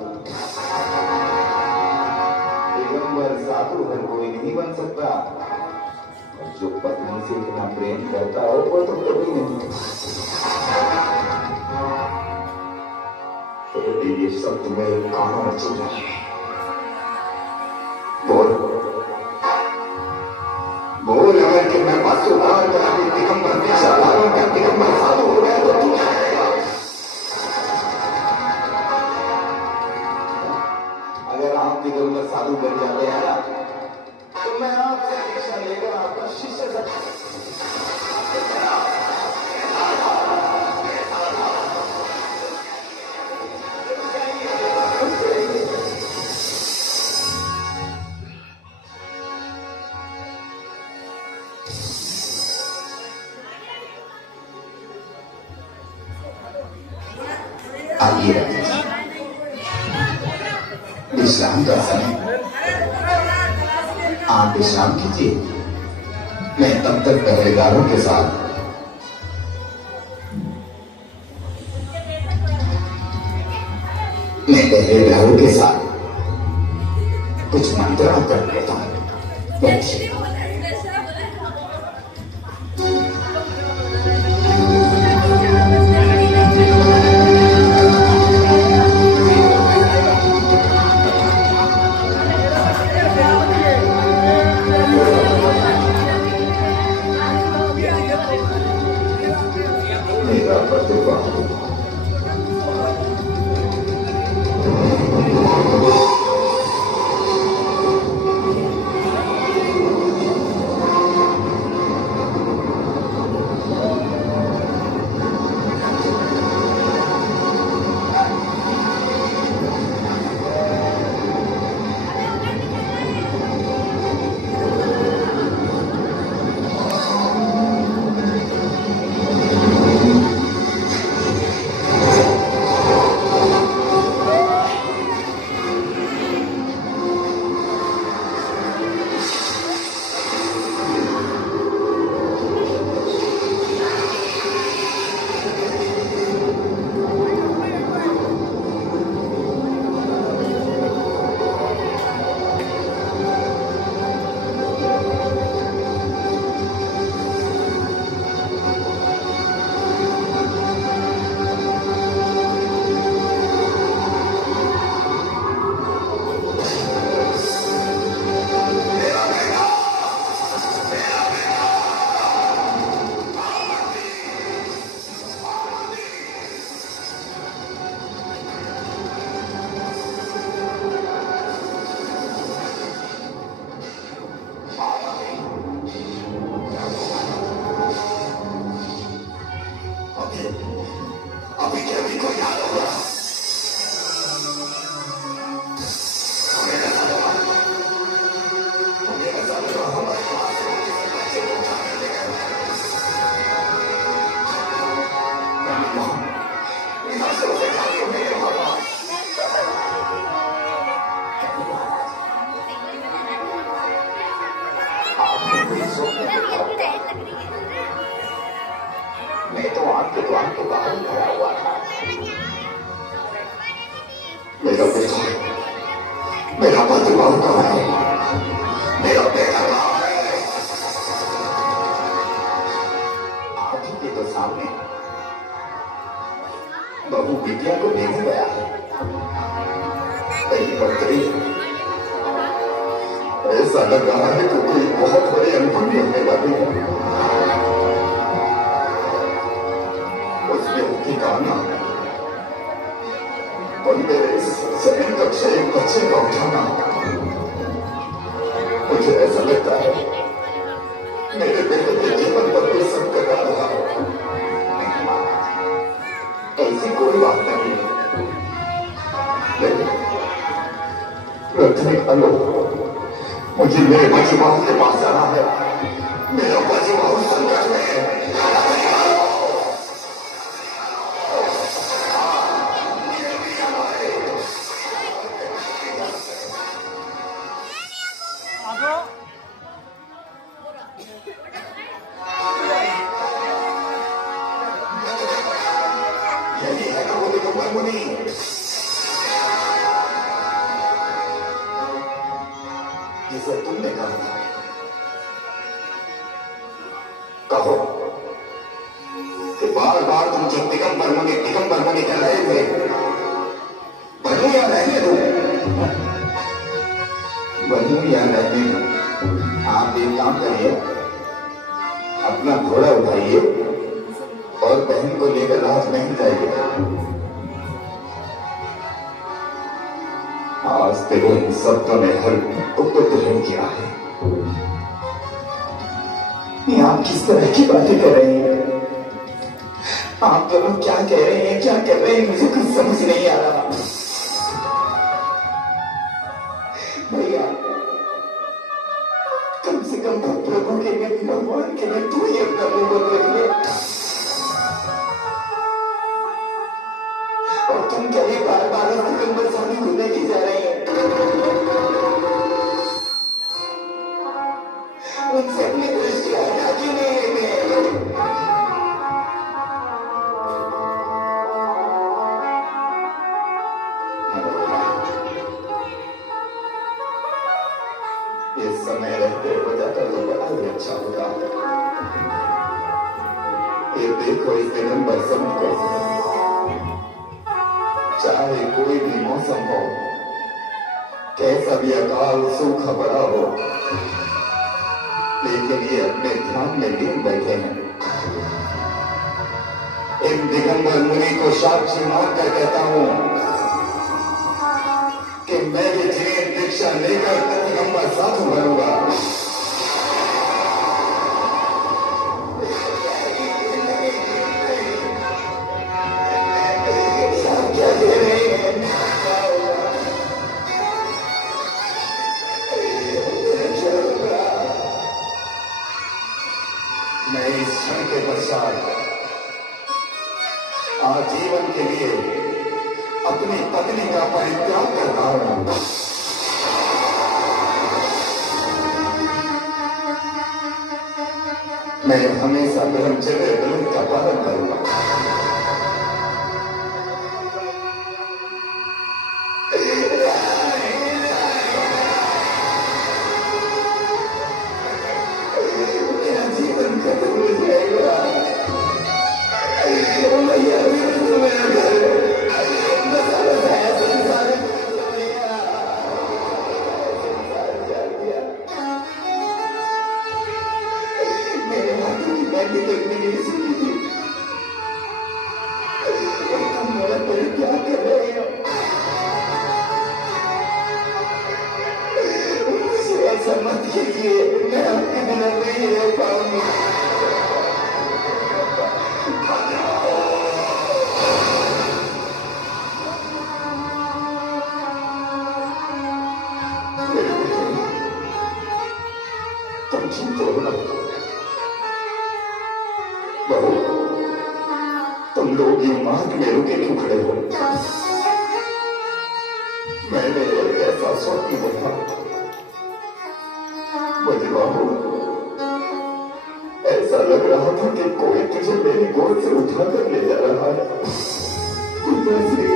दिगंबर साधु हर कोई नहीं बन सकता, और जो पत्नी से इतना प्रेम करता हो वो तो कभी नहीं। तो ये शब्द मेरे कानों में चुभ रहे हैं। बोल बोल, अगर कि मैं वास्तुवान का दिगंबर विशालावन का दिगंबर साधु हो गया तो तू क्या करेगा? अगर आप दिगंबर साधु बन जाते हैं ना, तो मैं आपसे दीक्षा लेकर आपका शिष्य आइए विश्राम का समय, आप विश्राम कीजिए, मैं तब तक पहरेदारों के साथ पहरेदारों के साथ कुछ मंत्रणा कर लेता हूं। बैठिए। मेरा प्रतिभा मैं तो आपके द्वार के बाहर ही खड़ा हुआ था। मेरा बेटा, मेरा पतिभाव कहाँ है? मेरा बेटा कहाँ है? आप ही के तो सामने बहू बिटिया को लेने गया है। कहीं बकरी, ऐसा लग रहा है कि कोई बहुत बड़ी अनुभूति होने वाली है। उसमें उसकी कामना और मेरे सेकंड कक्षा एक बच्चे का उठाना, मुझे ऐसा लगता है मेरे बेटे के जीवन पर कोई संकट आ रहा है। ऐसी कोई बात नहीं है। रत्नी अलो, मुझे मेरे बच्चे बाबू के पास आना है। मेरा बच्चे बाबू संकट में है। यही है ना वो दिगंबर मुनि। जिसे तुमने कहा था, कहो कि बार बार तुम जब दिगंबर मुनि कर रहे थे, बनूं या रहने दो? बनूं या रहने दो? आप एक काम करिए, अपना घोड़ा उठाइए और बहन को लेकर राजमहल जाइए। आज तेरे इन शब्दों ने हर उपद्रव किया है। ये आप किस तरह की बातें कर रहे हैं? आप दोनों क्या कह रहे हैं, क्या कर रहे हैं, मुझे कुछ समझ नहीं आ रहा। भैया, कम से कम प्रभु के लिए, भगवान के लिए तू ही अपना मुंह बंद रखिए। और तुम क्या ये बार बार दिगंबर स्वामी घूमने की जा रहे हैं? उनसे अपनी दृष्टि हटा क्यों नहीं लेते? इस समय रहते हो जाता तो बड़ा ही अच्छा होगा। ये देखो इस दिगंबर संत को, चाहे कोई भी मौसम हो, कैसा भी अकाल सूखा पड़ा हो, लेकिन ये अपने ध्यान में लीन बैठे हैं। इन दिगंबर मुनि को साक्षी मानकर कहता हूं कि मैं भी जीवन दीक्षा लेकर दिगंबर साधु बनूंगा। मैं इस क्षण के पश्चात आजीवन के लिए अपनी पत्नी का परित्याग करता हूं। मैं हमेशा ब्रह्मचर्य व्रत का पालन करूंगा। मेरा जीवन खत्म हो जाएगा। भैया, मेरा घर मेरे हाथों की बैंडी लगने नहीं सीखी थी। तुम मेरा परित्याग कर रहे हो। मुझे ऐसा मत कीजिए, मैं आपके बिना नहीं रह पाऊंगी। तुम चिंता होना बहू, तुम लोग ये मार्ग में रुके क्यों खड़े हो? मैंने एक ऐसा स्वप्न देखा, मुझे बाबू ऐसा लग रहा था कि कोई तुझे मेरी गोद से उठाकर ले जा रहा है। पिताश्री,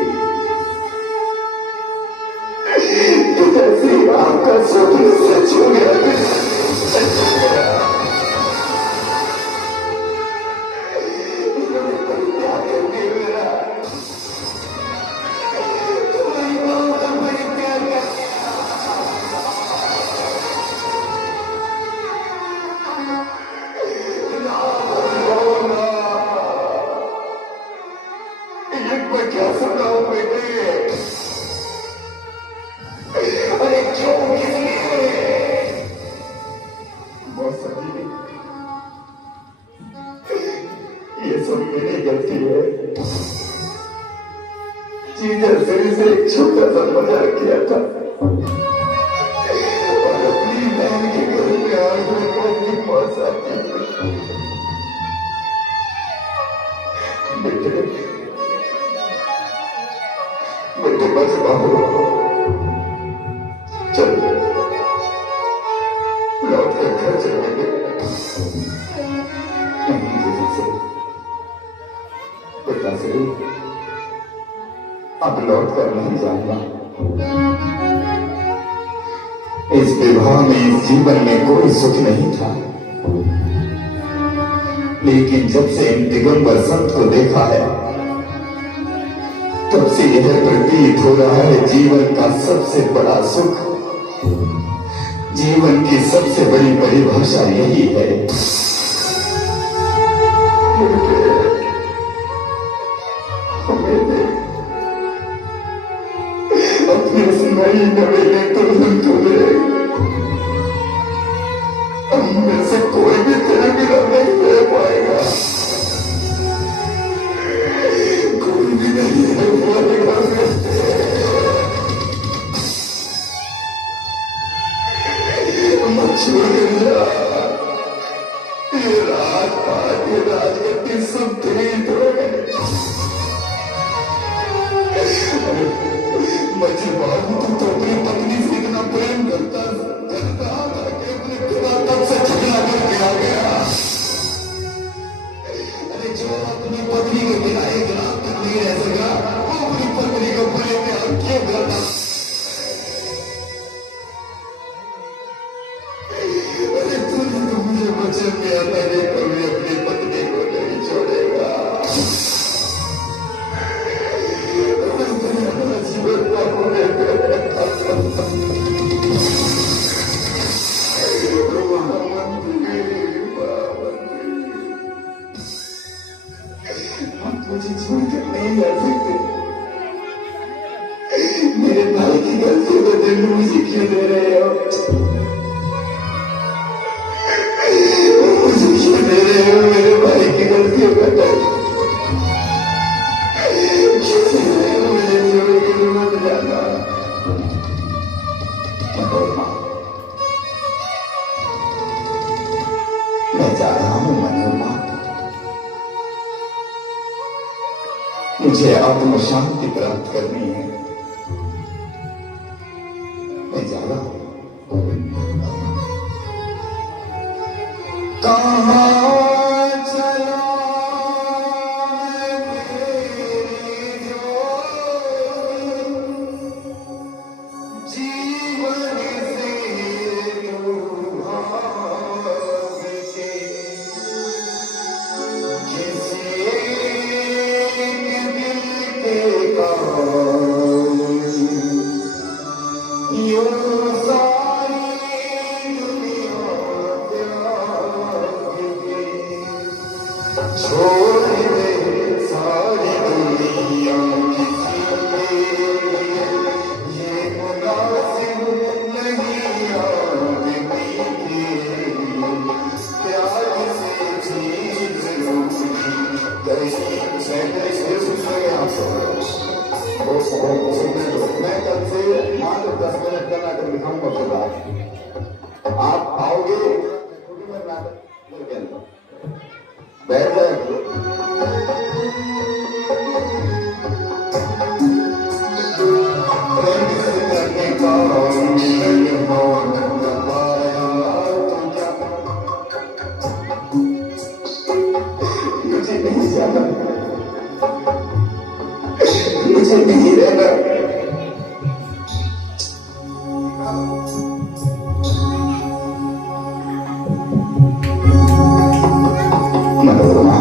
पिताश्री, आपका स्वप्न सच हो गया। मैं क्या सुनाऊं बेटे? अरे क्यों, किसलिए? मौसा जी, ये सब मेरी गलती है। जीजा सिरी से एक छोटा सा मजाक किया था और अपनी बहन के घर में आग लगानी मौसा जी। बेटे, बेटे बस बाबू, चल लौट कर घर चलेंगे। नहीं जीजा से, बेटा से अब लौट कर नहीं जाऊंगा। इस विवाह में, इस जीवन में कोई सुख नहीं था, लेकिन जब से इन दिगंबर संत को देखा है तब से इधर प्रतीत हो रहा है जीवन का सबसे बड़ा सुख, जीवन की सबसे बड़ी परिभाषा यही है। अपने नई नवेले तुरंत तुझे हम से कोई भी तेरे बिना नहीं रह पाएगा, कोई भी नहीं रह पाएगा। मत छोड़ जा, ये राजपाट, ये राजगद्दी सब तेरी हो गए। मुझे मालूम तू तो अपनी पत्नी से इतना प्रेम करता था कि अपने पिता तब से झगड़ा करके आ गया। अरे जो अपनी पत्नी के बिना एक रात तक नहीं रह सका, वो अपनी पत्नी को बुरे में हम क्यों करना? अरे तूने तो मुझे वचन दिया था कि कभी अपनी पत्नी को नहीं छोड़ेगा। मुझे छोड़कर नहीं जा सकते। मेरे भाई की गलती को दंड मुझे क्यों दे रहे हो? मुझे क्यों दे रहे हो मेरे भाई की गलतियों का दंड? क्यों दे रहे हो? मुझे छोड़ के मत जाना। मैं जा रहा हूं मनोरमा, मुझे आत्म शांति प्राप्त करनी है। मैं जा रहा हूं। कहाँ चला मेरी जोड़ी, जीवन से तू भाग के, किसी छोड़ दे सारी दुनिया किसी के लिए, ये मुनासिब नहीं आदमी के लिए। प्यार से चीज मैं कल से मात्र 10 मिनट का नाटक दिखाऊंगा खुदा। आप आओगे मैं नाटक करके अंदर बैठ जाए। मुझे नहीं नहीं रहना। मनोरमा,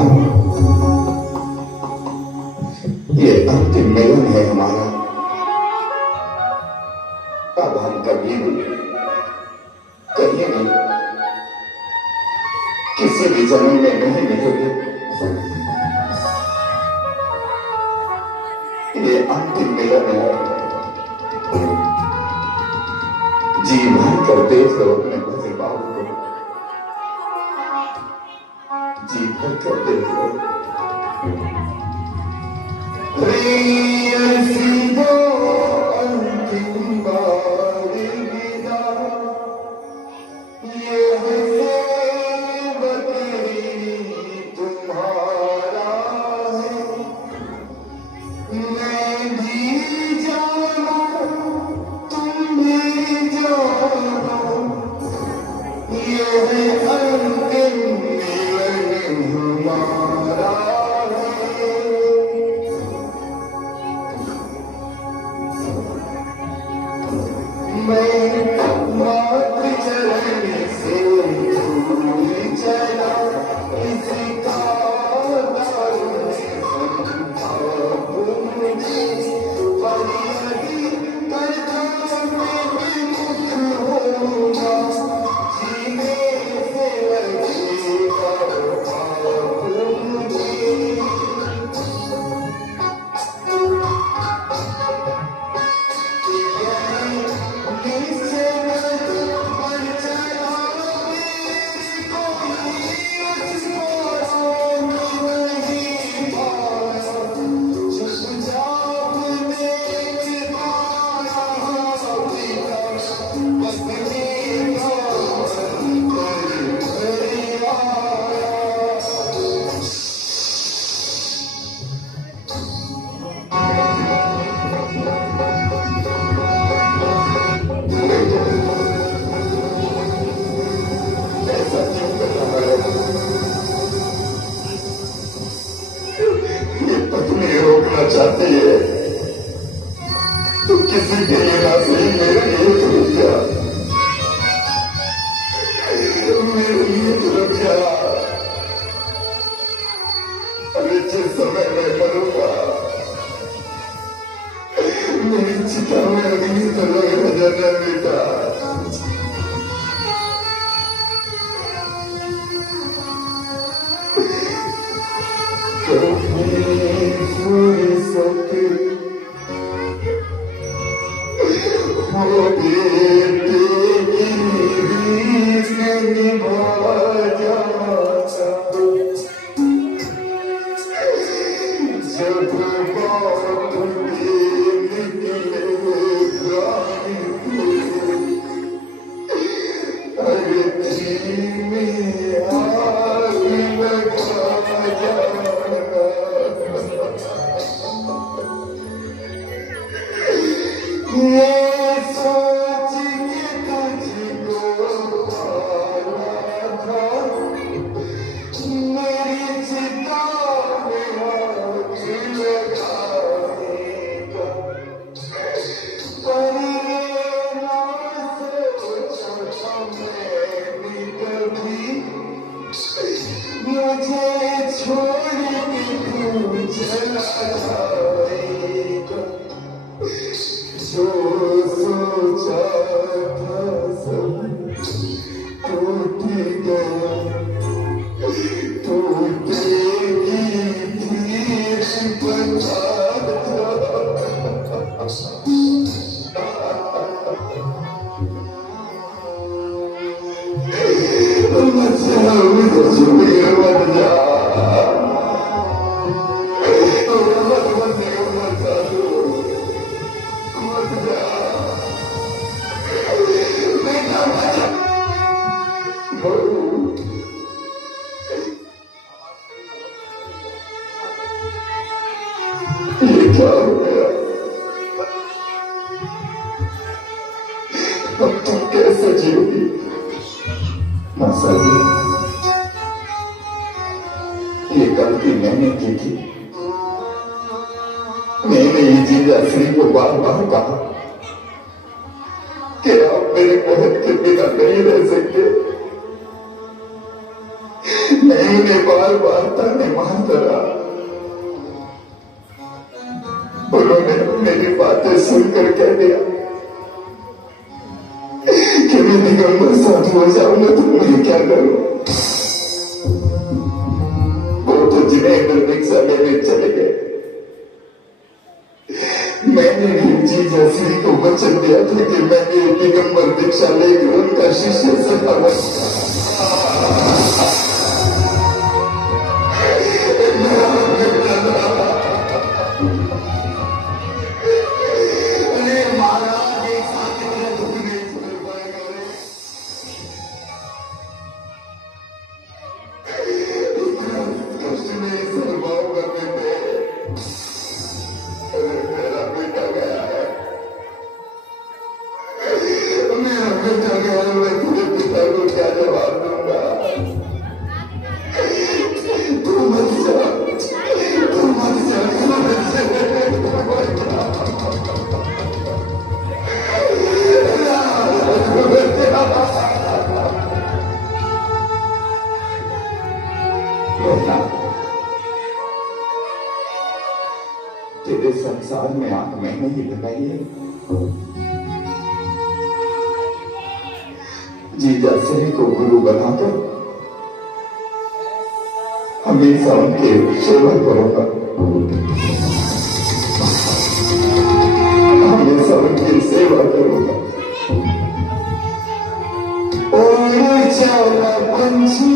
ये अंतिम मिलन है हमारा। अब हम कभी भी कहीं भी किसी भी जन्म में नहीं मिलेंगे। ये अंतिम मिलन है। जी भर कर देख लो अपने भजे बाबू को, जी भर कर देख लो। प्रेयसी को अंतिम बार विदा, ये हंसे बकरी तुम्हारा है। मैं भी जाऊं तुम भी जाओ, ये है अंतिम मिलन हमारा है। मैं मात्र चरण से दूर चला, इसका दारुण संताप मुझे, पर यदि करता मैं विमुख होऊंगा, जीने से लगेगा पाप मुझे। चाहती है तो किसी के लिए राशि मेरे लिए तो रुक जा, मेरे लिए तो रुक जा। अरे जिस समय मैं मरूंगा मेरी चिता में अग्नि तो लग जाना बेटा। वो बेटे की रीस निभा जाता, जब बात निकले गाने को, अरे जी में आग लगा जाना। ये सोच के तुझको पाना था, मेरी चिता में आग लगाने का, पर ये ना सोचा मैंने कभी, मुझे छोड़ के तू चला जाएगा। जो सोचा था सब टूट गया, टूटेगी फिर बचा मत जा। ये क्या हो गया? अब तुम कैसे जियोगी? मासा जी, ये गलती मैंने की थी, मैंने ये जीजा श्री को बार बार कहा कि आप मेरी बहन के बिना नहीं रह सकते। मैं उन्हें बार बार ताने मारता रहा। उन्होंने मेरी बातें सुनकर कह दिया कि मैं दिगंबर साधु हो जाऊंगा तो मैं क्या करूं। वो तो जिन्हें भिक्षा लेने चले गए। मैंने भी जीजा श्री को वचन दिया था कि मैं ये दिगंबर दीक्षा लेकर उनका शिष्य सदा बनूंगा। तेरे संसार में आंख मैंने ही लगाई है। जीजा श्री को गुरु बनाकर हमेशा उनके सेवा करूंगा। हमेशा उनकी सेवा करूंगा। और चला पंछी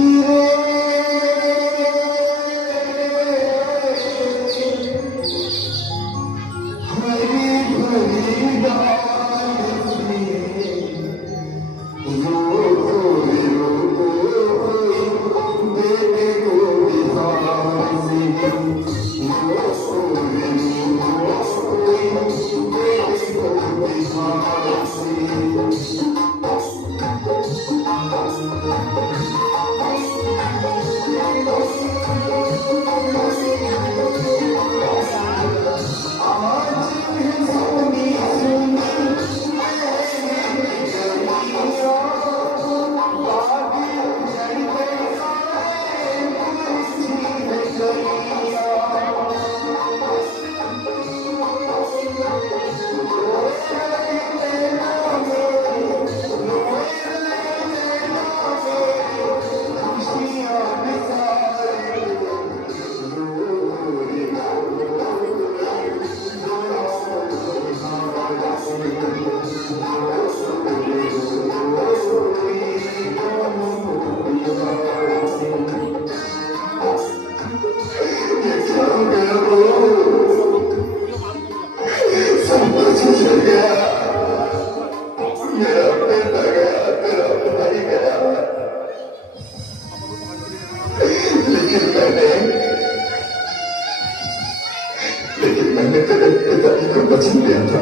मैंने तेरे पिताजी को वचन दिया था।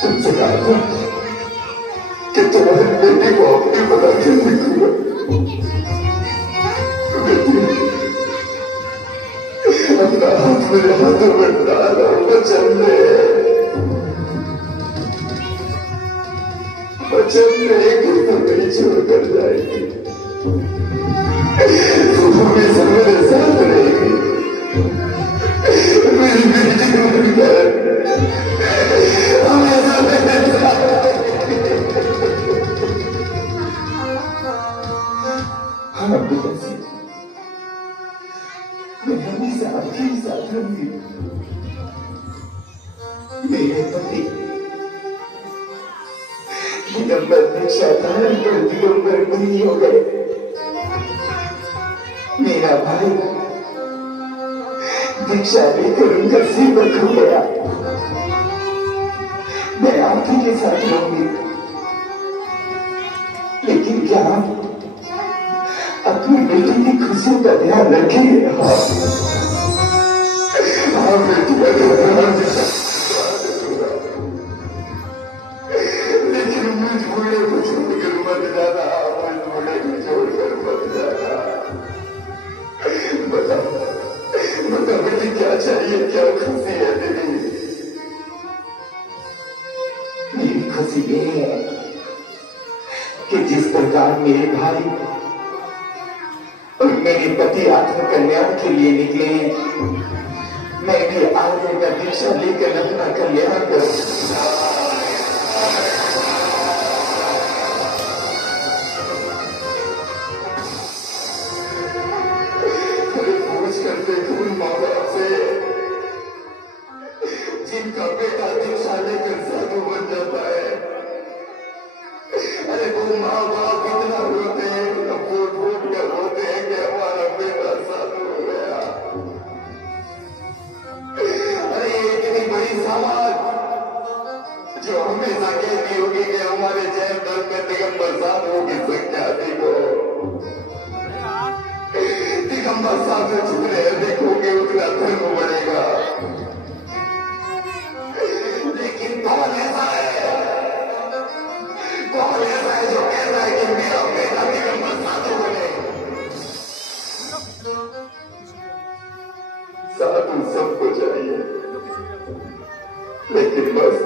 तुमसे कहा था कि तुम्हारी बेटी को अपनी बना के रखूंगा। बेटी अपना हाथ मेरे हाथों में डाला, वचन दे, वचन दे कि तुम नहीं छोड़कर जाएगी। तुम हमेशा मेरे साथ रहेगी। मेरी बेटी को हमेशा मेरे साथ हाँ पिताजी, मैं हमेशा आपके साथ रहूंगी। मेरे पति दिगंबर दीक्षा धारण कर दिगंबर मुनि हो गए। मेरा भाई दीक्षा लेकर उनका सेवक हो गया। मैं आपके के साथ रहूंगी, लेकिन क्या आप अपनी बेटी की खुशियों का ध्यान रखेंगे? हाँ बेटी का ध्यान, लेकिन मुझ बूढ़े को छोड़कर मत जाना। मुझ बूढ़े को छोड़कर मत जाना। बताओ बेटी चाहिए, क्या खुशी है दीदी? मेरी खुशी ये है कि जिस प्रकार मेरे भाई और मेरे पति आत्मकल्याण के लिए निकले हैं, मैं भी आगे का दीक्षा लेकर अपना कल्याण करूं। माँ बाप से जिनका बेटा दीक्षा लेकर साधु बन जाता है, अरे वो माँ बाप इतना रोते हैं, फूट फूट कर रोते हैं कि हमारा बेटा साधु हो गया। अरे ये इतनी बड़ी समाज जो हमेशा कहती होगी कि हमारे जैन धर्म में दिगंबर साधुओं की संख्या देखो, दिगंबर साधु जितने देखोगे उतना धर्म बढ़ेगा। लेकिन कौन ऐसा है, कौन ऐसा है जो कहता है कि मेरा बेटा दिगंबर साधु बने? साधु सबको चाहिए, लेकिन बस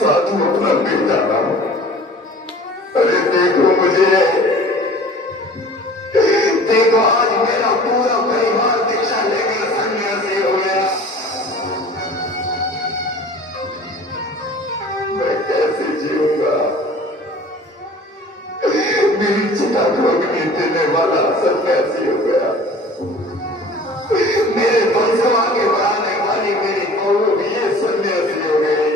साधु अपना बेटा ना। अरे देखो मुझे, देखो आज मेरा पूरा परिवार दीक्षा लेकर सन्यासी हो गया। मैं कैसे जीऊंगा? मेरी चिता को अग्नि देने वाला सन्यासी हो गया। मेरे वंश को आगे बढ़ाने वाली मेरी बहू भी ये सन्यासी हो गई।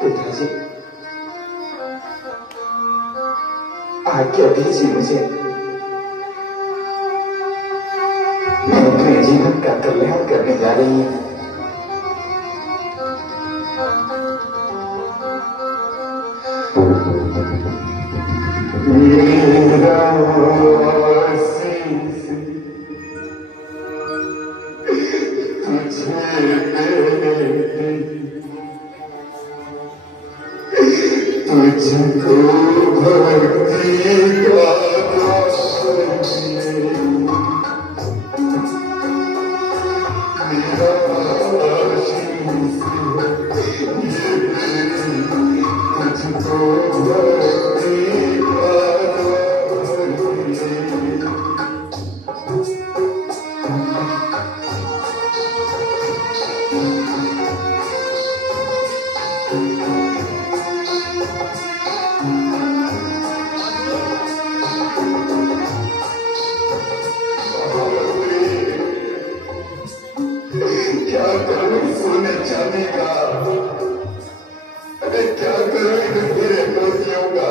पिताजी, आज्ञा दीजिए मुझे, मैं अपने जीवन का कल्याण करने जा रही हूं। मेरा आशीष तुझे तुझको भक्ति का मेरा आशीष तुझको भक्ति का क्या करूं सोने चांदी का? अरे क्या करूं इन तेरे मोतियों का?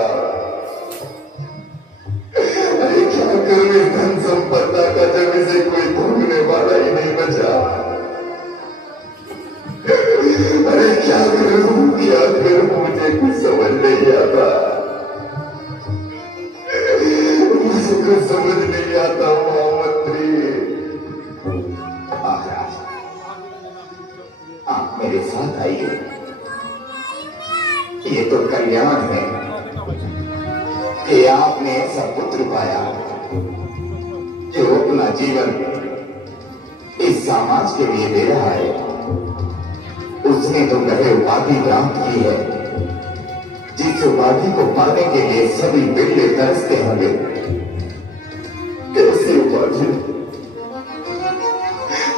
अरे क्या करूं इस धन संपदा का जब इसे कोई भोगने वाला ही नहीं बचा? अरे क्या करूं मुझे कुछ समझ नहीं आता, मुझे कुछ समझ नहीं आता महामंत्री। महाराज, आप मेरे साथ आइए। ये तो कल्याण है कि आपने ऐसा पुत्र पाया जो अपना जीवन इस समाज के लिए दे रहा है। उसने तो कहे उपाधि प्राप्त की है, जिस उपाधि को पाने के लिए सभी बिल्ले तरसते होंगे। कैसे उपाधि?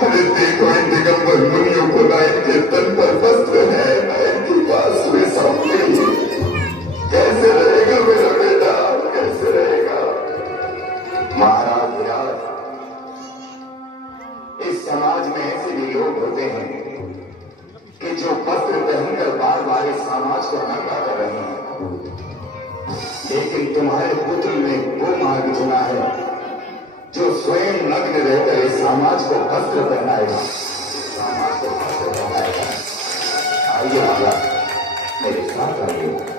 अरे देखो इन दिगंबर मुनियों को ना इनके तन पर वस्त्र है, ना इनके पास में सामने। कैसे रहेगा मेरा बेटा, कैसे रहेगा? महाराज विराट, इस समाज में ऐसे भी लोग होते हैं कि जो वस्त्र पहनकर बार बार इस समाज को नंगा कर रहे हैं, लेकिन तुम्हारे पुत्र ने वो मार्ग चुना है जो स्वयं नग्न रहकर इस समाज को वस्त्र पहनाएगा, समाज को वस्त्र पहनाएगा। आइए महाराज, मेरे साथ आइए।